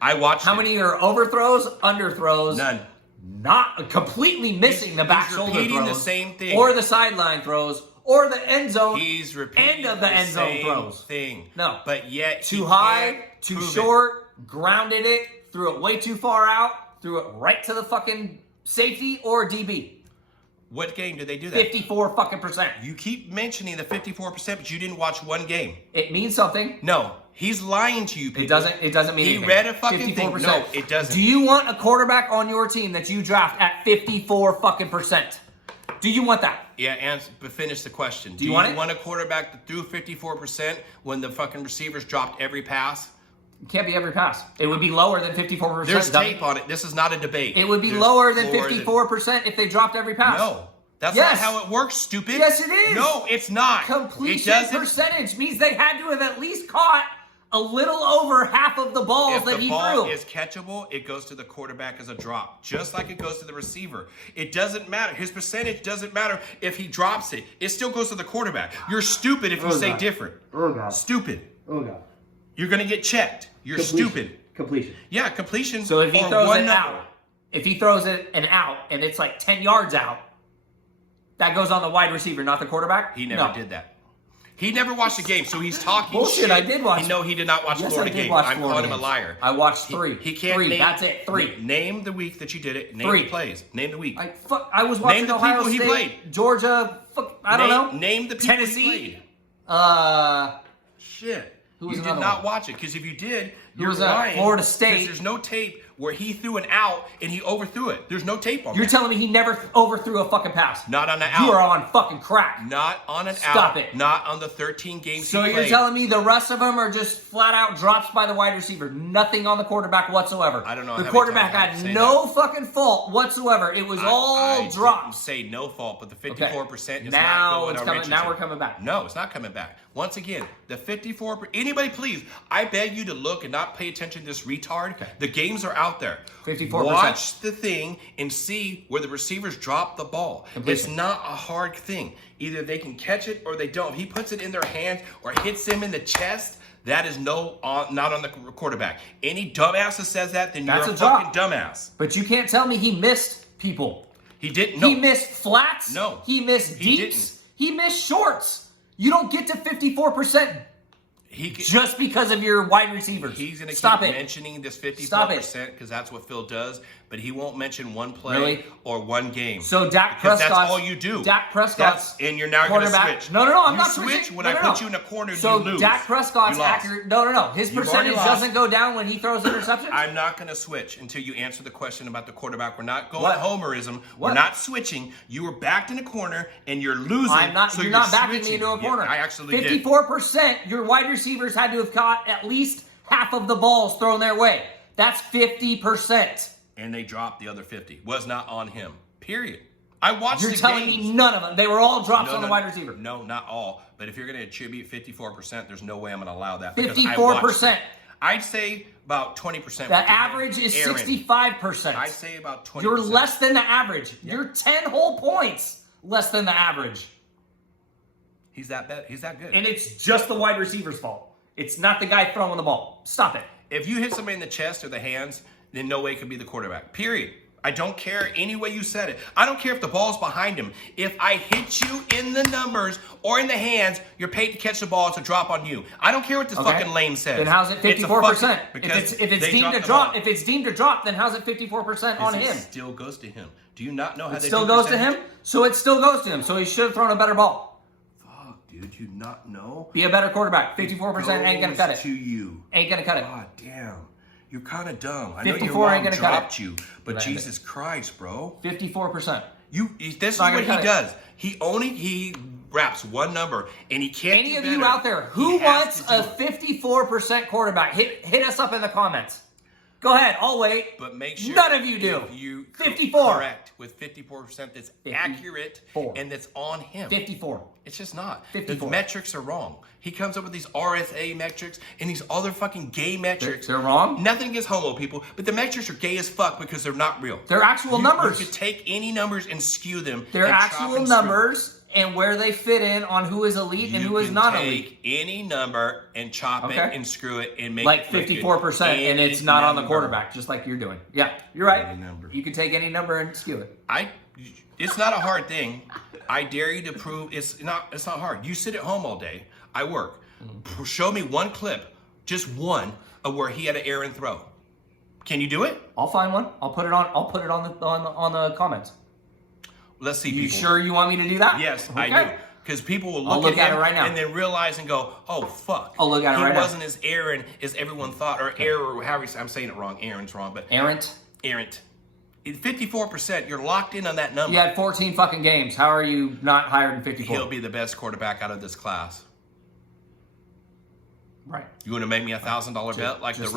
I watched How many are overthrows, underthrows? None. Not completely missing the back shoulder throws. Repeating the same thing. Or the sideline throws. Or the end zone. He's repeating end of the end zone throws. Thing. No. But yet too high, too short, grounded it, threw it way too far out, threw it right to the fucking safety or DB. What game did they do that? 54 fucking percent. You keep mentioning the 54%, but you didn't watch one game. It means something. No. He's lying to you people. It doesn't mean anything. He read a fucking 54%. Thing. No, it doesn't. Do you want a quarterback on your team that you draft at 54 fucking percent? Do you want that? Yeah, but finish the question. Do you want a quarterback that threw 54% when the fucking receivers dropped every pass? It can't be every pass. It would be lower than 54%. There's tape on it. This is not a debate. It would be lower than 54% if they dropped every pass. No. That's not how it works, stupid. Yes, it is. No, it's not. Completion percentage means they had to have at least caught a little over half of the balls that he threw. If the ball is catchable, it goes to the quarterback as a drop, just like it goes to the receiver. It doesn't matter. His percentage doesn't matter if he drops it. It still goes to the quarterback. You're stupid if you say different. Oh, God. Stupid. Oh, God. You're going to get checked. You're stupid. Completion. Yeah, completion. So if he throws it out, if he throws it an out and it's like 10 yards out, that goes on the wide receiver, not the quarterback? He never did that. He never watched the game, so he's talking bullshit. Shit. I did watch. No, he did not watch Florida game. I'm calling him a liar. I watched three. He can't. Three. That's it. Three. Name the week that you did it. Name the plays. Name the week. I was watching Ohio State, he played. Georgia. I don't know. Name the people Tennessee. he played. Shit. Who was you did not watch it because if you did, you're lying. Florida State. There's no tape where he threw an out and he overthrew it. There's no tape on that. You're telling me he never overthrew a fucking pass? Not on an out. You are on fucking crack. Not on an out. Stop it. Not on the 13 games so he you're telling me the rest of them are just flat out drops by the wide receiver. Nothing on the quarterback whatsoever. I don't know. The quarterback had no fucking fault whatsoever. It was all drops. I didn't say no fault, but the 54% is now not going on. Now we're coming back. No, it's not coming back. Once again, the 54%. Anybody, please, I beg you to look and not pay attention to this retard. Okay. The games are out there. 54%. Watch the thing and see where the receivers drop the ball. Completely. It's not a hard thing. Either they can catch it or they don't. If he puts it in their hands or hits them in the chest, that is not on the quarterback. Any dumbass that says that, then you're a fucking dumbass. But you can't tell me he missed people. He didn't. No. He missed flats. No. He missed deeps. He missed shorts. You don't get to 54% just because of your wide receivers. He's going to keep mentioning this 54% because that's what Phil does. but he won't mention one play Really? or one game. So Dak because Prescott. that's all you do. Dak Prescott's and you're now going to quarterback. switch. No, I'm you not switch switching. when No, I no, put no. you in a corner. So you lose. Dak Prescott's You lost. accurate. No. His You've percentage already lost. doesn't go down when he throws interceptions. I'm not going to switch until you answer the question about the quarterback. We're not going What? homerism. What? We're not switching. You were backed in a corner and you're losing. I'm not. So you're not backing switching. me into a corner. Yeah, I actually did. 54%. Your wide receivers had to have caught at least half of the balls thrown their way. That's 50%. And they dropped the other 50. Was not on him. Period. I watched You're the telling games. me none of them. They were all drops No, on the no, wide receiver. No, not all. But if you're going to attribute 54%, there's no way I'm going to allow that. because I 54%. watched it. I'd say about 20%. The average is Aaron. 65%. I'd say about 20%. You're less than the average. You're 10 whole points less than the average. He's that bad. He's that good. And it's just the wide receiver's fault. It's not the guy throwing the ball. Stop it. If you hit somebody in the chest or the hands, then no way it could be the quarterback. Period. I don't care any way you said it. I don't care if the ball's behind him. If I hit you in the numbers or in the hands, you're paid to catch the ball. It's a drop on you. I don't care what this fucking lame says. Then how's it It's a 54%? fucking- If because it's they deemed dropped to the drop, ball. if it's deemed to drop, then how's it 54% on Because him? It still goes to him. Do you not know how It they still do goes to percentage? him? So it still goes to him. So he should have thrown a better ball. Fuck, dude, you not know? Be a better quarterback. 54% ain't gonna cut it. To you. Ain't gonna cut it. God damn. You're kind of dumb. I know your 54 ain't mom gonna cut it. dropped you, but Right. Jesus Christ, bro. 54%. This is Not what gonna he cut it. does. He wraps one number, and he can't. Any do of you better. out there, who He has wants to do a it. 54% quarterback? Hit us up in the comments. Go ahead, I'll wait. But make sure None of you do. if you 54. correct with 54% that's accurate 54. and that's on him. 54. It's just not. 54. The metrics are wrong. He comes up with these RSA metrics and these other fucking gay metrics. They're wrong. Nothing against homo people, but the metrics are gay as fuck because they're not real. They're actual numbers. You could take any numbers and skew them. They're and chop actual and screw. numbers and where they fit in on who is elite and You who is can not take elite. any number and chop it Okay. and screw it and make Like it look good. 54%, and Any it's not on the number. quarterback, just like you're doing. Yeah, you're right. Any number. You can take any number and skew it. It's not a hard thing. I dare you to prove it's not hard. You sit at home all day. I work. Mm-hmm. Show me one clip, just one, of where he had an errant throw. Can you do it? I'll find one. I'll put it on the comments. Let's see. You people. sure you want me to do that? Yes, Okay. I do. Because people will I'll look look at at him it right now. and then realize and go, "Oh fuck!" I'll look at it he right now. wasn't as errant as everyone thought, or error. Or however I'm saying it wrong. Errant's wrong, but Errant. errant. 54%. You're locked in on that number. You had 14 fucking games. How are you not higher than 54? He'll be the best quarterback out of this class. Right. You want to make me $1,000 bet like the just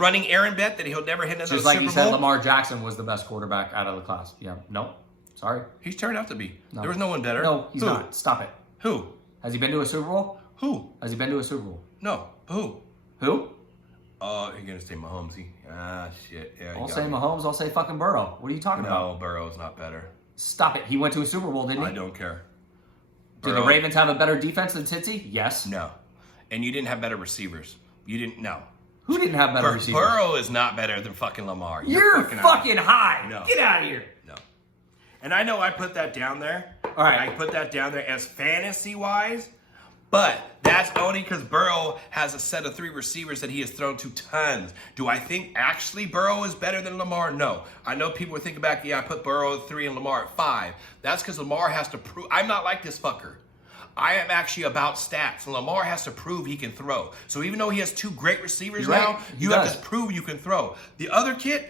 running Aaron bet that he'll never hit another Just like Super you said, Bowl? Lamar Jackson was the best quarterback out of the class. Yeah. No. Sorry. He's turned out to be. No. There was no one better. No, he's Who? not. Stop it. Who? Has he been to a Super Bowl? Who? Has he been to a Super Bowl? No. Who? Who? Oh, you're gonna say Mahomesy. Ah, shit. Yeah. you I'll got say me. Mahomes. I'll say fucking Burrow. What are you talking about? No, Burrow's not better. Stop it. He went to a Super Bowl, didn't he? I don't care. Did the Burrow- Ravens have a better defense than Cincy? Yes. No. And you didn't have better receivers. You didn't. No. Who didn't have better receivers? Burrow is not better than fucking Lamar. You're fucking high. No. Get out of here. No. And I know I put that down there. All right. I put that down there as fantasy wise, but that's only because Burrow has a set of 3 receivers that he has thrown to tons. Do I think actually Burrow is better than Lamar? No. I know people are thinking back, yeah, I put Burrow at 3 and Lamar at 5. That's because Lamar has to prove. I'm not like this fucker. I am actually about stats, and Lamar has to prove he can throw. So even though he has 2 great receivers You're now, right. He you have does. to prove you can throw. The other kid,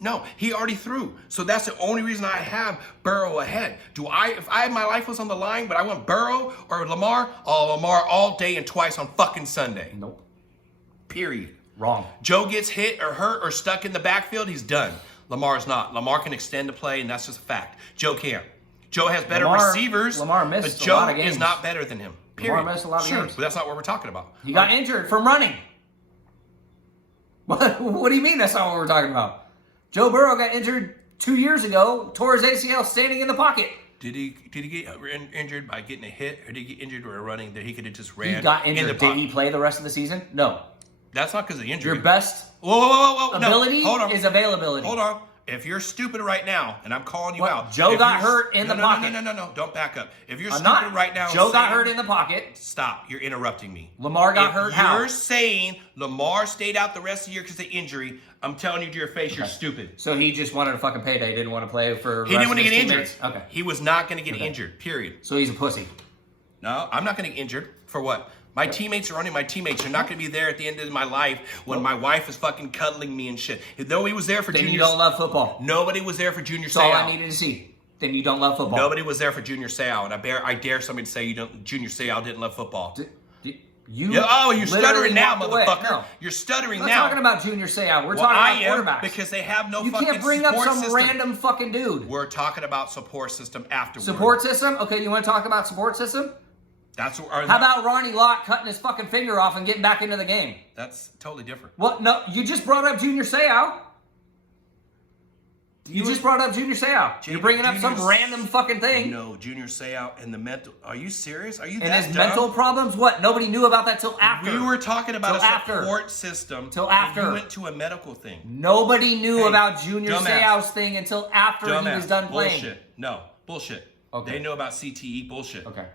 no, he already threw. So that's the only reason I have Burrow ahead. If my life was on the line, but I want Burrow or Lamar, Lamar all day and twice on fucking Sunday. Nope. Period. Wrong. Joe gets hit or hurt or stuck in the backfield, he's done. Lamar's not. Lamar can extend the play, and that's just a fact. Joe can't. Joe has better receivers, Lamar missed but a Joe lot of games. is not better than him. Period. Lamar missed a lot of Sure, games. but that's not what we're talking about. He got injured from running. What do you mean that's not what we're talking about? Joe Burrow got injured 2 years ago, tore his ACL standing in the pocket. Did he get injured by getting a hit, or did he get injured by running that he could have just ran He got in the injured. Did pocket? he play the rest of the season? No. That's not because of the injury. Your best Whoa, ability no, hold on. is availability. Hold on. If you're stupid right now, and I'm calling you out. Joe if got you're- hurt in the pocket. No. Don't back up. If you're I'm stupid not. right now. Joe got saying- hurt in the pocket. Stop. You're interrupting me. Lamar got If hurt how? You're saying Lamar stayed out the rest of the year because of injury. I'm telling you to your face, you're stupid. So he just wanted a fucking payday. Didn't want to play for. He didn't want to get injured. teammates? Okay. He was not going to get injured, period. So he's a pussy. No, I'm not going to get injured. For what? My teammates are only my teammates. You're not going to be there at the end of my life when my wife is fucking cuddling me and shit. Though he was there for Then Junior. you don't love football. Nobody was there for Junior That's all I Seau. needed to see. Then you don't love football. Nobody was there for Junior Seau, and I dare somebody to say you don't. Junior Seau didn't love football. You You're literally stuttering now, walked away. motherfucker. No. You're stuttering We're not now. talking about Junior Seau. We're Well, I talking am, about quarterbacks. because they have no You fucking can't bring up support some system. random fucking dude. We're talking about support system afterwards. Support system? Okay, you want to talk about support system? That's what. How about Ronnie Lott cutting his fucking finger off and getting back into the game? That's totally different. What? No, you just brought up Junior Seau. You just brought up Junior Seau. You're bringing up some random fucking thing. No, Junior Seau and the mental. Are you serious? Are you And that his dumb? mental problems? What? Nobody knew about that till after. We were talking about Till a after. support system. Till and after. You went to a medical thing. Nobody knew Hey, about Junior dumbass. Seau's thing until after he was done playing. Bullshit. No, bullshit. Okay. They know about CTE. Bullshit. Okay.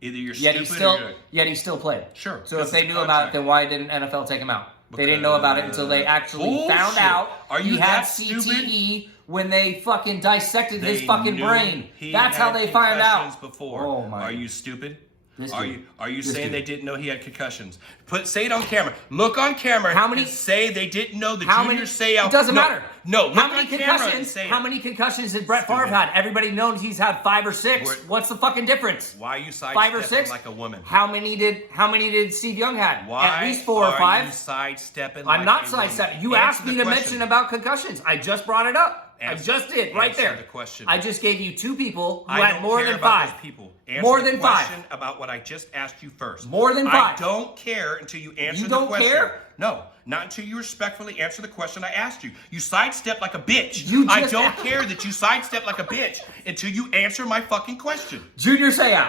Either you're Yet stupid he still, or you're. yet he still played. Sure, So because if they it's a knew about it, contract. then why didn't NFL take him out? They didn't know about it until they actually found Bullshit. out Are you he had that stupid? CTE when they fucking dissected his They fucking knew brain. he That's how had they found concussions out. Before. Oh my! Are you stupid? This Are dude. you This saying dude. they didn't know he had concussions? Say it on camera. Look on camera. How many- And say they didn't know the How Junior many? Seau. It doesn't No, matter. No. Look How on many camera and concussions? say it. How many concussions did Brett Favre Stupid. had? Everybody knows he's had 5 or 6. We're- What's the fucking difference? Why are you 5 or sidestepping 6? like a woman? How many did Steve Young had? Why At least 4 or are 5. you sidestepping? I'm like not a woman? sidestepping. You Answer asked me the to question. mention about concussions. I just brought it up. Answer- I just did right answer there. the question. I just gave you 2 people who I had don't more care than about 5. those people. Answer More the than 5. question about what I just asked you first. More than 5. I don't care until you answer You the don't question. care? No, not until you respectfully answer the question I asked you. You sidestep like a bitch. You I just don't asked- care that you sidestep like a bitch until you answer my fucking question. Junior Seau.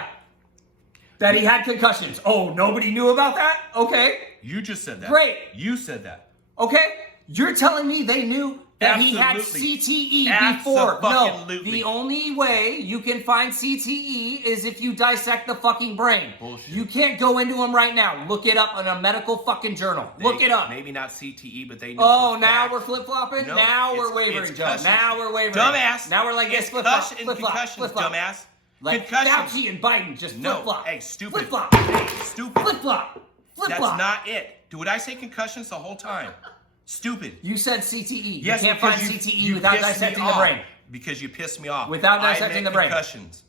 That he had concussions. Oh, nobody knew about that? Okay. You just said that. Great. You said that. Okay. You're telling me they knew that he had Absolutely. CTE before. No. Abso-fucking-lutely. The only way you can find CTE is if you dissect the fucking brain. Bullshit. You can't go into them right now. Look it up in a medical fucking journal. Look it up. Maybe not CTE, but they know. Oh, for now fact. we're flip-flopping? No, now it's- we're wavering, it's Joe. concussions. Now we're wavering. Dumbass. Now we're like this, It's flip-flop, concussion- flip-flop, concussions, flip-flop. dumbass. Like Concussions. Fauci and Biden, just No. flip-flop. Hey, stupid. Flip-flop. Hey, stupid. Flip-flop. That's Flip-flop. not it. Would I say concussions the whole time? Stupid. You said CTE. Yes, you can't because find you- CTE you without pissed me dissecting the off. brain. Because you pissed me off. Without I dissecting meant the brain. Concussions.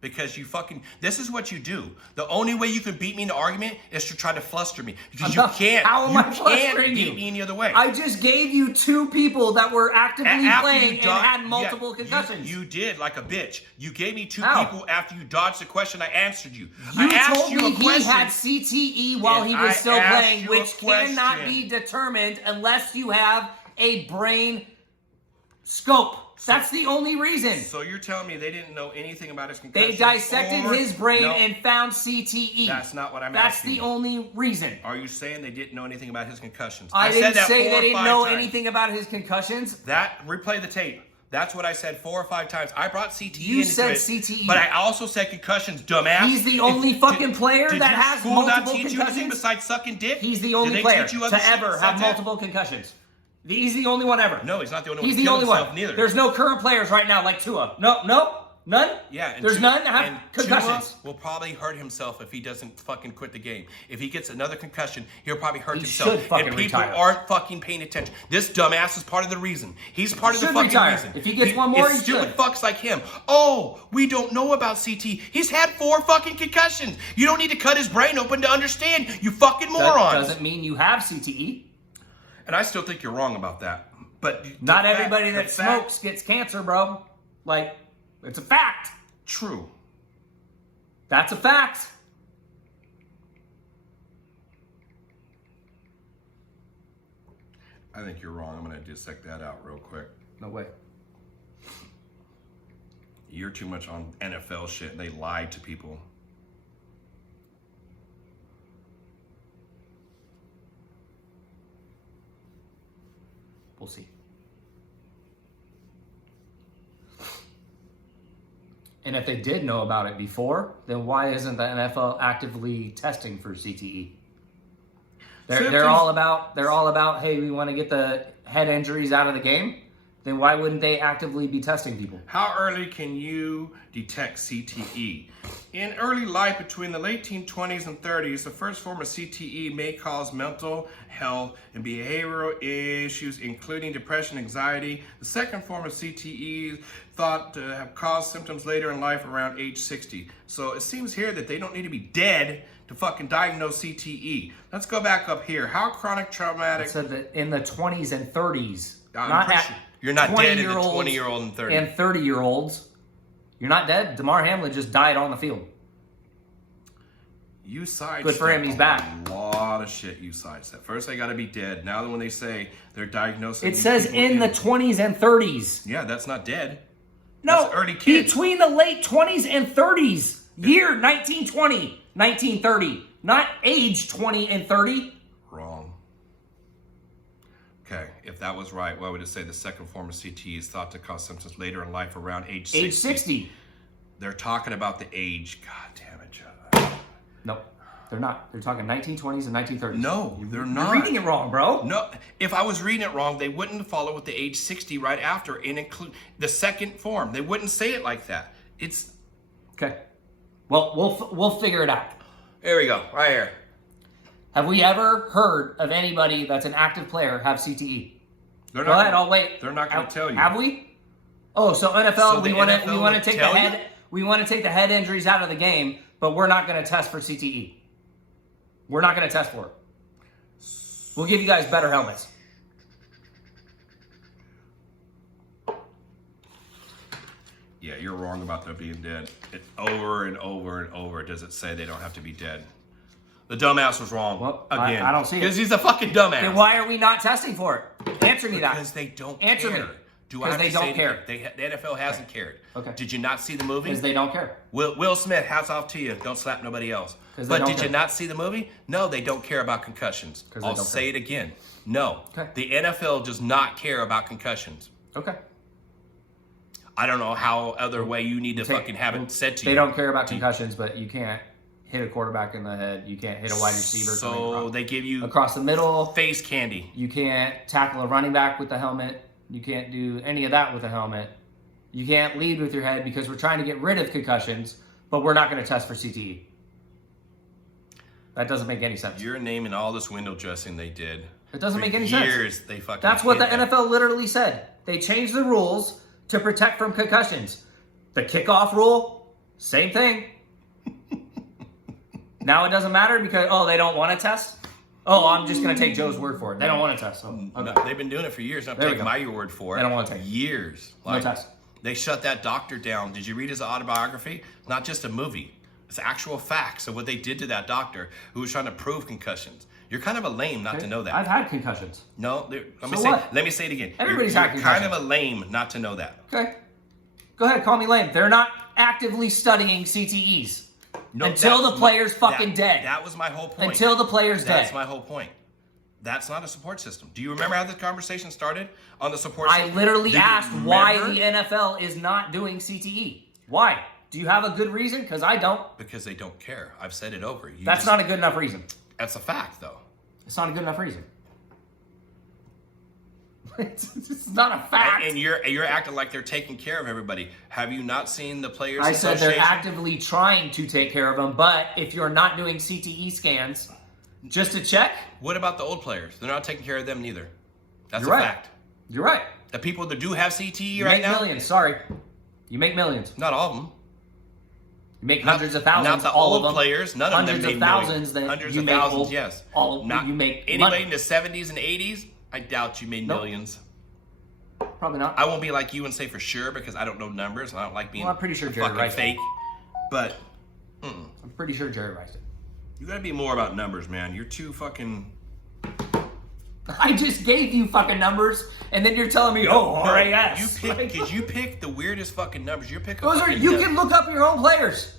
Because you fucking. This is what you do. The only way you can beat me in an argument is to try to fluster me. Because you can't. How am you I can't flustering beat you? me any other way. I just gave you 2 people that were actively After playing you and dodged- had multiple yeah, concussions. You did like a bitch. You gave me 2 How? people after you dodged the question I answered you. You I asked told you me a he question. had CTE while And he was I still asked playing, you a which cannot question. be determined unless you have a brain scope. That's the only reason. So you're telling me they didn't know anything about his They concussions? dissected or- his brain No, and found CTE. That's not what I'm That's asking the you. only reason. Are you saying they didn't know anything about his concussions? I said didn't that say 4 they or didn't 5 know times. anything about his concussions. That replay the tape. That's what I said 4 or 5 times. I brought CTE You into said it, CTE. but I also said concussions, dumbass. He's the only fucking player did that your has school not multiple teach you anything concussions? besides sucking dick? He's the Did only they player teach you other to shit ever besides have that? multiple concussions. He's the only one ever. No, he's not the only one. He's to the kill only himself one. Neither. There's no current players right now like Tua. No, none. Yeah, and There's Tua- none that have and concussions. Tua will probably hurt himself if he doesn't fucking quit the game. If he gets another concussion, he'll probably hurt He himself. should fucking and people retire. aren't fucking paying attention. This dumbass is part of the reason. He's part of the Should fucking retire. reason. If he gets one more, it's he stupid should. fucks like him. Oh, we don't know about CT. He's had 4 fucking concussions. You don't need to cut his brain open to understand. You fucking That morons. doesn't mean you have CTE. And I still think you're wrong about that. But Not the fact- everybody the that fact- smokes gets cancer, bro. Like, it's a fact. True. That's a fact. I think you're wrong. I'm going to dissect that out real quick. No way. You're too much on NFL shit, and they lied to people. We'll see. And if they did know about it before, then why isn't the NFL actively testing for CTE? They're all about, hey, we want to get the head injuries out of the game. Then why wouldn't they actively be testing people? How early can you detect CTE? In early life, between the late 20s and 30s, the first form of CTE may cause mental health and behavioral issues, including depression, anxiety. The second form of CTE is thought to have caused symptoms later in life around age 60. So it seems here that they don't need to be dead to fucking diagnose CTE. Let's go back up here. How chronic traumatic... It said that in the 20s and 30s. You're not dead in the 20-year-olds 20-year-old and 30. And 30-year-olds. You're not dead. Damar Hamlin just died on the field. You sidestep Good for him, he's back. A lot of shit you sidestep. First they gotta be dead. Now when they say they're diagnosing It these says people in the 20s and 30s. Yeah, that's not dead. No, That's early kids. between the late 20s and 30s. Year 1920, 1930. Not age 20 and 30. Wrong. Okay, if that was right, why would it say the second form of CTE is thought to cause symptoms later in life around age 60? Age 60. They're talking about the age. God damn it, Joe. No, they're not. They're talking 1920s and 1930s. No, they're not. You're reading it wrong, bro. No, if I was reading it wrong, they wouldn't follow with the age 60 right after and include the second form. They wouldn't say it like that. It's... Okay. Well, we'll figure it out. Here we go, right here. Have we ever heard of anybody that's an active player have CTE? They're Go not ahead, gonna- I'll wait. They're not going to tell you. Have we? Oh, so NFL, So we the want NFL to would take the tell head you? we want to take the head injuries out of the game, but we're not going to test for CTE. We're not going to test for it. We'll give you guys better helmets. Yeah, you're wrong about them being dead. It over and over and over does it say they don't have to be dead. The dumbass was wrong. Well, again. I don't see it. Because he's a fucking dumbass. Then why are we not testing for it? Answer me that. Because they don't Answer care. me. Do I Because have they to don't say it care. again? The NFL hasn't cared. Okay. Did you not see the movie? Because they don't care. Will Smith, hats off to you. Don't slap nobody else. 'Cause they But don't did you care. not see the movie? No, they don't care about concussions. 'Cause they I'll don't say care. it again. No. Okay. The NFL does not care about concussions. Okay. I don't know how other way you need to fucking have it said to you. They don't care about concussions, but you can't hit a quarterback in the head. You can't hit a wide receiver So they give you across the middle. face candy. You can't tackle a running back with the helmet. You can't do any of that with a helmet. You can't lead with your head because we're trying to get rid of concussions, but we're not going to test for CTE. That doesn't make any sense. You're naming all this window dressing they did. It doesn't For make any sense. years they fucking That's what the hid that. NFL literally said. They changed the rules to protect from concussions. The kickoff rule, same thing. Now it doesn't matter because, they don't want to test? Oh, I'm just going to take Joe's word for it. They don't want to test. Oh, okay. No, they've been doing it for years. I'm There we taking go. my word for it. They don't wanna take it. Years. No test. They shut that doctor down. Did you read his autobiography? Not just a movie. It's actual facts of what they did to that doctor who was trying to prove concussions. You're kind of a lame not to know that. I've had concussions. No, let me So say. what? Let me say it again. Everybody's you're had kind of concussions. a lame not to know that. Okay. Go ahead, call me lame. They're not actively studying CTEs. No, Until the player's fucking dead. That was my whole point. Until the player's That's dead. my whole point. That's not a support system. Do you remember how the conversation started on the support I system? literally Do you asked why remember? the NFL is not doing CTE. Why? Do you have a good reason? Because I don't. Because they don't care. I've said it over. That's not a good enough reason. That's a fact, though. It's not a good enough reason. It's not a fact. And you're acting like they're taking care of everybody. Have you not seen the Players I said they're Association? actively trying to take care of them, but if you're not doing CTE scans just to check, What about the old players? They're not taking care of them neither. That's You're a right. fact. you're right. The people that do have CTE You right make now, millions. Sorry. You make millions. not all of them. You make Not- hundreds of thousands. Not the all old of them. players. None of Hundreds them of made thousands millions. that Hundreds you of make thousands, all- yes. all- Not you make anybody money. in the 70s and 80s. I doubt you made Nope. millions. Probably not. I won't be like you and say for sure because I don't know numbers. And I don't like being Well, I'm pretty sure Jerry fucking writes it. fake. But I'm pretty sure Jerry writes it. you gotta be more about numbers, man. You're too fucking. I just gave you fucking numbers, and then you're telling me, RAS. You pick because you pick the weirdest fucking numbers. You're picking. Those are, you can look up your own players.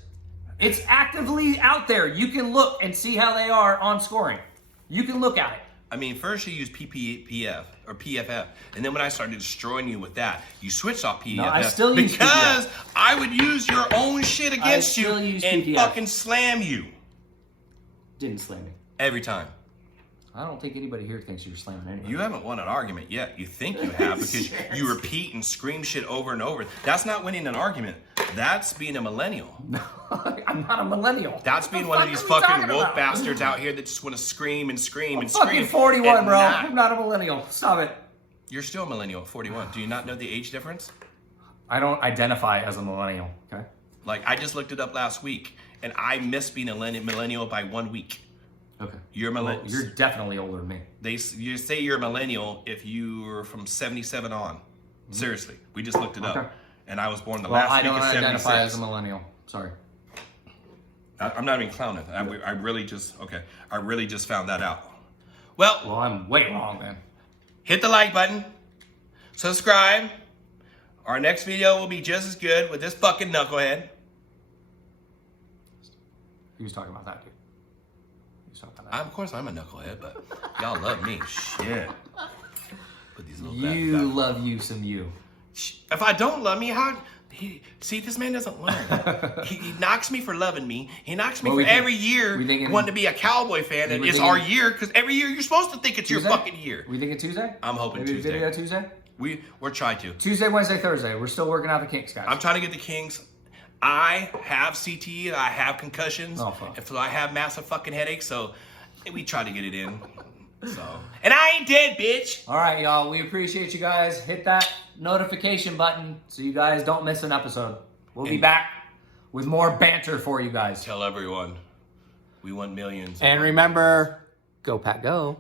It's actively out there. You can look and see how they are on scoring. You can look at it. I mean, first you used PPF or PFF, and then when I started destroying you with that, you switched off PFF. No, I still use because PPF. I would use your own shit against you still use and PPF. fucking slam you Didn't slam me. every time. I don't think anybody here thinks you're slamming anybody. You haven't won an argument yet. You think you have because you repeat and scream shit over and over. That's not winning an argument. That's being a millennial. I'm not a millennial. That's being one of these fucking woke bastards out here that just want to scream and scream and Fucking scream. 41, and bro. not- I'm not a millennial. Stop it. You're still a millennial at 41. Do you not know the age difference? I don't identify as a millennial. Okay. Like, I just looked it up last week, and I missed being a millennial by 1 week. Okay. You're a millennial. Well, you're definitely older than me. You say you're a millennial if you're from 77 on. Seriously, we just looked it Okay. up, and I was born the Well, last I week don't of 76. identify as a millennial. Sorry. I'm not even clowning. I really just I really just found that out. Well, Well, I'm way wrong, man. hit the like button, subscribe. Our next video will be just as good with this fucking knucklehead. He was talking about that, dude. He was talking about that. Of course, I'm a knucklehead, but y'all love me. Shit. Put these little You back. love you some you. If I don't love me, how? See, this man doesn't learn. he knocks me for loving me. He knocks me Well, for we think- every year we thinking- wanting to be a Cowboy fan, and we it's thinking- our year because every year you're supposed to think it's Tuesday? your fucking year. We thinking Tuesday? I'm hoping Maybe Tuesday. video Tuesday? We're trying to. Tuesday, Wednesday, Thursday. We're still working out the kinks, guys. I'm trying to get the Kings. I have CT and I have concussions, Oh, fuck. and so I have massive fucking headaches. So we try to get it in. So, and I ain't dead, bitch. All right, y'all. We appreciate you guys. Hit that notification button so you guys don't miss an episode. We'll be back with more banter for you guys. Tell everyone we want millions. And remember, go Pack Go.